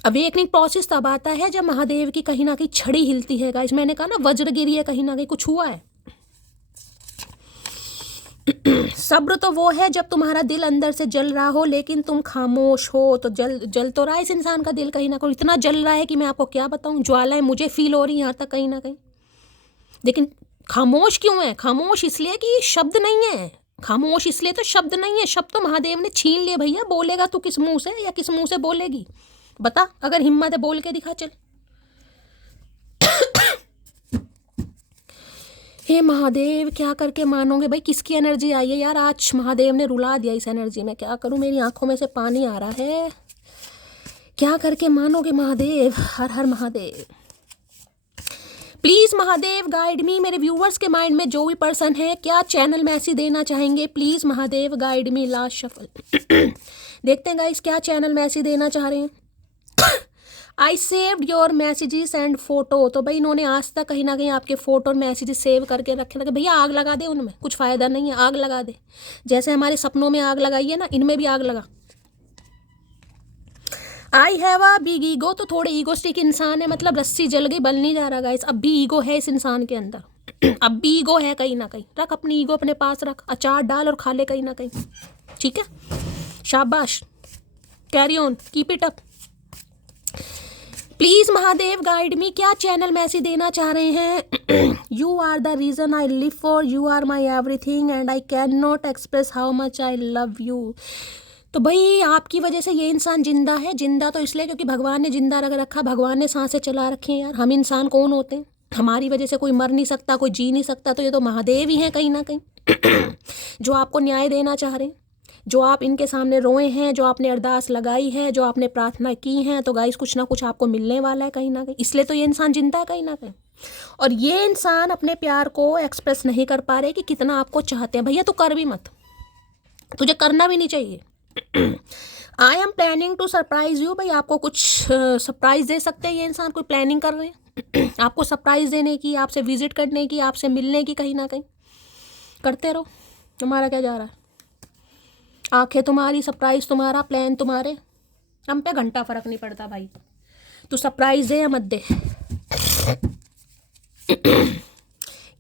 अवेकनिंग प्रोसेस तब आता है जब महादेव की कहीं ना कहीं छड़ी हिलती है गाइस। मैंने कहा ना वज्र गिरी है, कहीं ना कहीं कुछ हुआ है। सब्र तो वो है जब तुम्हारा दिल अंदर से जल रहा हो लेकिन तुम खामोश हो। तो जल तो रहा है इस इंसान का दिल कहीं ना कहीं, इतना जल रहा है कि मैं आपको क्या बताऊं। ज्वालाएं मुझे फील हो रही यहाँ तक कहीं ना कहीं, लेकिन खामोश क्यों है? खामोश इसलिए कि शब्द नहीं है। खामोश इसलिए तो शब्द नहीं है। शब्द तो महादेव ने छीन लिए भैया। बोलेगा तू किस मुंह से, या किस मुंह से बोलेगी बता? अगर हिम्मत है बोल के दिखा चल। हे महादेव, क्या करके मानोगे भाई? किसकी एनर्जी आई है यार? आज महादेव ने रुला दिया इस एनर्जी में। क्या करूं, मेरी आंखों में से पानी आ रहा है। क्या करके मानोगे महादेव? हर हर Mahadev. Please Mahadev guide me. मेरे व्यूवर्स के माइंड में जो भी पर्सन है, क्या चैनल मैसेज देना चाहेंगे? Please Mahadev guide me. Last shuffle. देखते हैं गाइस क्या चैनल मैसेज देना चाह रहे हैं। I saved your messages and photo. तो भाई इन्होंने आज तक कहीं ना कहीं आपके फ़ोटो और मैसेजेस सेव करके रखे थे। भैया आग लगा दे उनमें, कुछ फ़ायदा नहीं है। आग लगा दे, जैसे हमारे सपनों में आग लगाई है ना, इनमें भी आग लगा। I have a big ego. तो थोड़े ईगोस्टिक इंसान है, मतलब रस्सी जल गई, बल नहीं जा रहा गाइस। अब भी ईगो है इस इंसान के अंदर। अब भी ईगो है कहीं ना कहीं। रख अपनी ईगो अपने पास रख, अचार डाल और खा ले कहीं ना कहीं। ठीक है, शाबाश, carry on, keep it up. Please Mahadev guide me. क्या चैनल मैसेज देना चाह रहे हैं? You are the reason I live for, you are my everything and I can not express how much I love you. तो भाई आपकी वजह से ये इंसान जिंदा है। जिंदा तो इसलिए क्योंकि भगवान ने जिंदा रख रखा, भगवान ने सांसें चला रखी हैं यार। हम इंसान कौन होते हैं? हमारी वजह से कोई मर नहीं सकता, कोई जी नहीं सकता। तो ये तो महादेव ही हैं कहीं ना कहीं, जो आपको न्याय देना चाह रहे हैं, जो आप इनके सामने रोए हैं, जो आपने अरदास लगाई है, जो आपने प्रार्थना की है। तो गाइस कुछ ना कुछ आपको मिलने वाला है कहीं ना कहीं, इसलिए तो ये इंसान जिंदा है कहीं ना कहीं। और ये इंसान अपने प्यार को एक्सप्रेस नहीं कर पा रहे कि कितना आपको चाहते हैं। भैया तू कर भी मत, तुझे करना भी नहीं चाहिए। I am planning to surprise you. भाई आपको कुछ सरप्राइज दे सकते हैं ये इंसान, कोई प्लानिंग कर रहे हैं आपको सरप्राइज देने की, आपसे विजिट करने की, आपसे मिलने की। कहीं ना कहीं करते रहो, तुम्हारा क्या जा रहा है? आंखें तुम्हारी, सरप्राइज तुम्हारा, प्लान तुम्हारे, हम पे घंटा फर्क नहीं पड़ता भाई। तू सरप्राइज दे या मत दे।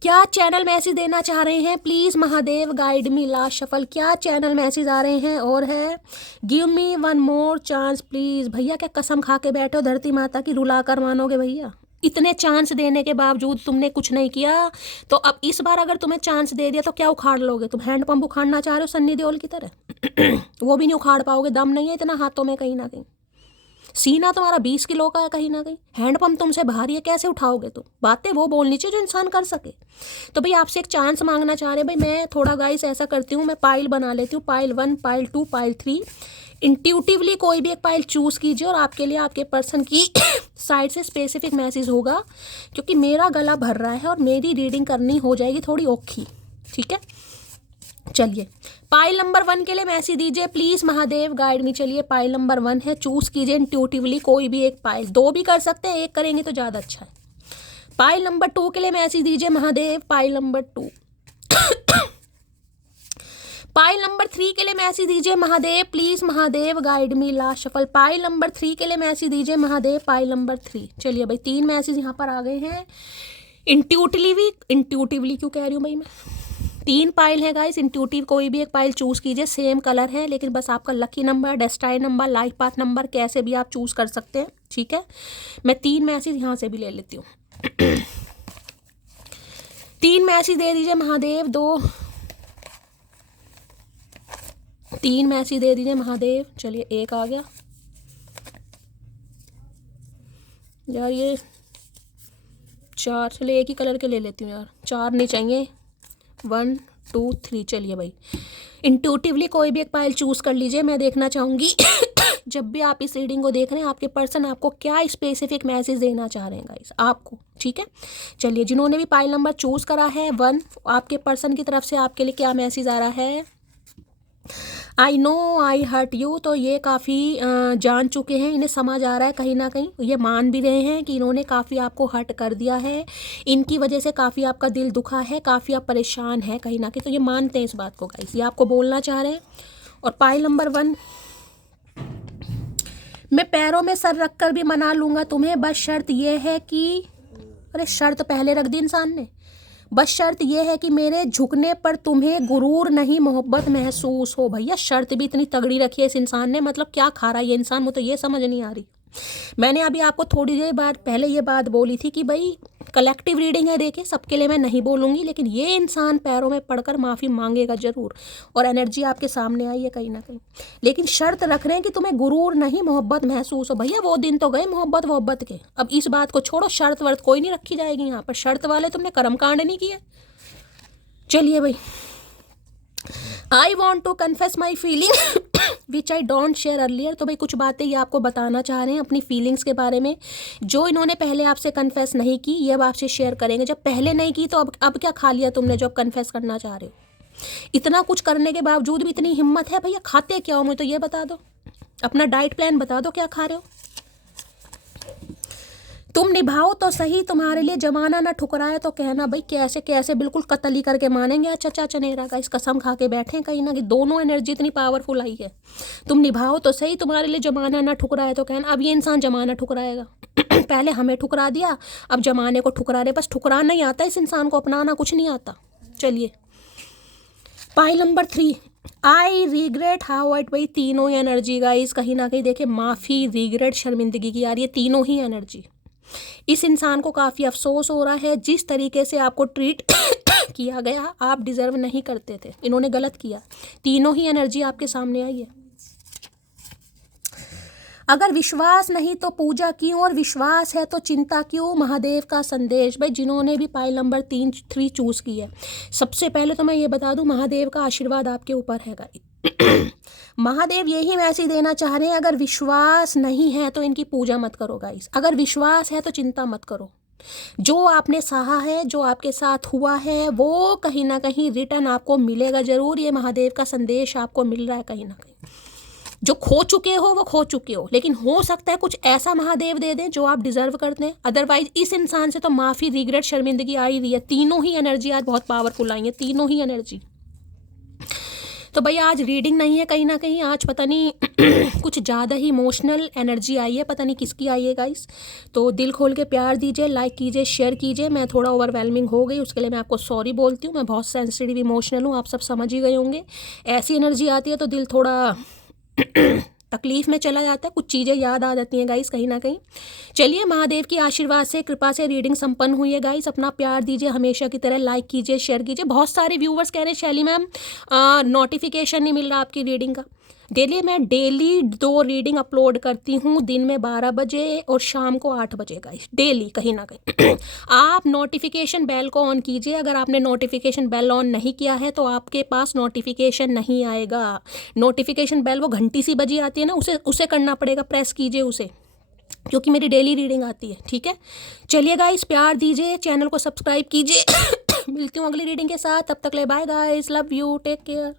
क्या चैनल मैसेज देना चाह रहे हैं? Please Mahadev guide me. Last shuffle. क्या चैनल मैसेज आ रहे हैं? और है give me one more chance please. भैया क्या कसम खा के बैठे हो धरती माता की, रुला कर मानोगे भैया? इतने चांस देने के बावजूद तुमने कुछ नहीं किया। तो अब इस बार अगर तुम्हें चांस दे दिया तो क्या उखाड़ लोगे? तुम हैंडपंप उखाड़ना चाह रहे हो सन्नी देओल की तरह? वो भी नहीं उखाड़ पाओगे, दम नहीं है इतना हाथों में कहीं ना कहीं। सीना तुम्हारा 20 किलो का है कहीं ना कहीं, हैंडपंप तुमसे भारी है, कैसे उठाओगे तुम? बातें वो बोलनी चाहिए जो इंसान कर सके। तो भाई आपसे एक चांस मांगना चाह रहे हैं। भाई मैं थोड़ा गाइस ऐसा करती हूँ, मैं पाइल बना लेती हूँ, पाइल 1, पाइल 2, पाइल 3। इंट्यूटिवली कोई भी एक पाइल चूज़ कीजिए और आपके लिए आपके पर्सन की साइड से स्पेसिफिक मैसेज होगा, क्योंकि मेरा गला भर रहा है और मेरी रीडिंग करनी हो जाएगी थोड़ी औखी। ठीक है, चलिए पाइल नंबर 1 के लिए मैसेज दीजिए प्लीज़ महादेव गाइड मी। चलिए पाइल नंबर 1 है, चूज़ कीजिए इंट्यूटिवली कोई भी एक पाइल, 2 भी कर सकते हैं, एक करेंगे तो ज़्यादा अच्छा है। पाइल नंबर 2 के लिए मैसेज दीजिए Mahadev, pile number 2। Pile number 3 के लिए मैसेज दीजिए Mahadev, please Mahadev guide me. Last shuffle. Pile number 3 के लिए मैसेज दीजिए महादेव, पाइल नंबर 3। चलिए भाई 3 मैसेज यहाँ पर आ गए हैं। इंट्यूटिवली क्यों कह रही हूँ भाई मैं? 3 पाइल है गाइस, इंट्यूटिव कोई भी एक पाइल चूज़ कीजिए, सेम कलर है, लेकिन बस आपका lucky number, destined number, life path number कैसे भी आप चूज़ कर सकते हैं। ठीक है, मैं 3 मैसेज यहाँ से भी ले लेती हूँ। 3 मैसेज दे दीजिए महादेव, 3 मैसेज दे दीजिए महादेव। चलिए 1 आ गया यार, ये 4, चलिए एक ही कलर के ले लेती हूँ यार, 4 नहीं चाहिए, 1 2 3। चलिए भाई इंट्यूटिवली कोई भी एक पाइल चूज़ कर लीजिए। मैं देखना चाहूँगी जब भी आप इस रीडिंग को देख रहे हैं आपके पर्सन आपको क्या स्पेसिफिक मैसेज देना चाह रहे हैं गाइस आपको। ठीक है, चलिए जिन्होंने भी पाइल नंबर चूज़ करा है 1, आपके पर्सन की तरफ से आपके लिए क्या मैसेज आ रहा है? I know I hurt you, तो ये काफ़ी जान चुके हैं, इन्हें समझ आ रहा है कहीं ना कहीं, ये मान भी रहे हैं कि इन्होंने काफ़ी आपको हर्ट कर दिया है, इनकी वजह से काफ़ी आपका दिल दुखा है, काफ़ी आप परेशान हैं कहीं ना कहीं, तो ये मानते हैं इस बात को गाइस, ये आपको बोलना चाह रहे हैं। और पाइल नंबर 1, मैं पैरों में सर रख कर भी मना लूँगा तुम्हें, बस शर्त ये है कि, अरे शर्त पहले रख दी इंसान ने, बस शर्त यह है कि मेरे झुकने पर तुम्हें गुरूर नहीं मोहब्बत महसूस हो। भैया शर्त भी इतनी तगड़ी रखी है इस इंसान ने, मतलब क्या खा रहा है ये इंसान, मुझे तो ये समझ नहीं आ रही। मैंने अभी आपको थोड़ी देर बाद पहले ये बात बोली थी कि भाई कलेक्टिव रीडिंग है, देखिए सबके लिए मैं नहीं बोलूँगी, लेकिन ये इंसान पैरों में पड़कर माफ़ी मांगेगा ज़रूर, और एनर्जी आपके सामने आई है कहीं ना कहीं, लेकिन शर्त रख रहे हैं कि तुम्हें गुरूर नहीं मोहब्बत महसूस हो। भैया वो दिन तो गए मोहब्बत के, अब इस बात को छोड़ो, शर्त वर्त कोई नहीं रखी जाएगी यहाँ पर, शर्त वाले तुमने कर्मकांड नहीं किए। चलिए भाई, I want to confess my feeling which I don't share earlier, तो भाई कुछ बातें ये आपको बताना चाह रहे हैं अपनी फीलिंग्स के बारे में, जो इन्होंने पहले आपसे कन्फेस नहीं की, ये अब आपसे शेयर करेंगे। जब पहले नहीं की तो अब क्या खा लिया तुमने जो अब कन्फेस करना चाह रहे हो। इतना कुछ करने के बावजूद भी इतनी हिम्मत है, भैया खाते क्या हो मुझे तो ये बता दो, अपना डाइट प्लान बता दो क्या खा रहे हो। तुम निभाओ तो सही, तुम्हारे लिए जमाना ना ठुकराए तो कहना। भाई कैसे कैसे बिल्कुल कतली करके मानेंगे अच्छा चाचा नेरा का, इस कसम खा के बैठे कहीं ना कि दोनों एनर्जी इतनी पावरफुल आई है। तुम निभाओ तो सही, तुम्हारे लिए जमाना ना ठुकराए तो कहना। अब ये इंसान जमाना ठुकराएगा पहले हमें ठुकरा दिया, अब जमाने को ठुकरा रहे, बस ठुकराना नहीं आता इस इंसान को, अपनाना कुछ नहीं आता। चलिए pile number 3, I regret how it, भाई तीनों ही एनर्जी गाइस कहीं ना कहीं देखिए, माफ़ी रिग्रेट शर्मिंदगी की आ रही है, तीनों ही एनर्जी। इस इंसान को काफ़ी अफसोस हो रहा है, जिस तरीके से आपको ट्रीट किया गया आप डिज़र्व नहीं करते थे, इन्होंने गलत किया। तीनों ही एनर्जी आपके सामने आई है। अगर विश्वास नहीं तो पूजा क्यों, और विश्वास है तो चिंता क्यों, महादेव का संदेश। भाई जिन्होंने भी पाइल नंबर 3 चूज़ की है, सबसे पहले तो मैं ये बता दूं महादेव का आशीर्वाद आपके ऊपर है गाइस। महादेव यही मैसेज देना चाह रहे हैं, अगर विश्वास नहीं है तो इनकी पूजा मत करो गाइस, अगर विश्वास है तो चिंता मत करो। जो आपने सहा है, जो आपके साथ हुआ है, वो कहीं ना कहीं रिटर्न आपको मिलेगा ज़रूर, ये महादेव का संदेश आपको मिल रहा है कहीं ना कहीं। जो खो चुके हो वो खो चुके हो, लेकिन हो सकता है कुछ ऐसा महादेव दे दें जो आप डिजर्व करते हैं, अदरवाइज इस इंसान से तो माफ़ी रिग्रेट शर्मिंदगी आ ही रही है। तीनों ही एनर्जी आज बहुत पावरफुल आई है, तीनों ही एनर्जी। तो भाई आज रीडिंग नहीं है कहीं ना कहीं, आज पता नहीं कुछ ज़्यादा ही इमोशनल एनर्जी आई है, पता नहीं किसकी आई है गाइस। तो दिल खोल के प्यार दीजिए, लाइक कीजिए, शेयर कीजिए। मैं थोड़ा ओवरवेलमिंग हो गई, उसके लिए मैं आपको सॉरी बोलती हूँ, मैं बहुत सेंसिटिव इमोशनल हूँ, आप सब समझ ही गए होंगे। ऐसी एनर्जी आती है तो दिल थोड़ा तकलीफ में चला जाता है, कुछ चीज़ें याद आ जाती हैं गाइस कहीं ना कहीं। चलिए महादेव की आशीर्वाद से, कृपा से रीडिंग संपन्न हुई है गाइस। अपना प्यार दीजिए हमेशा की तरह, लाइक कीजिए, शेयर कीजिए। बहुत सारे व्यूवर्स कह रहे हैं शैली मैम नोटिफिकेशन नहीं मिल रहा आपकी रीडिंग का। डेली 2 रीडिंग अपलोड करती हूँ, दिन में 12 बजे और शाम को 8 बजे गाइस, डेली कहीं ना कहीं। आप नोटिफिकेशन बेल को ऑन कीजिए, अगर आपने नोटिफिकेशन बेल ऑन नहीं किया है तो आपके पास नोटिफिकेशन नहीं आएगा। नोटिफिकेशन बेल वो घंटी सी बजी आती है ना, उसे करना पड़ेगा, प्रेस कीजिए उसे, क्योंकि मेरी डेली रीडिंग आती है। ठीक है, चलिए गाइस प्यार दीजिए, चैनल को सब्सक्राइब कीजिए। मिलती हूँ अगली रीडिंग के साथ, तब तक ले bye guys, love you, take care.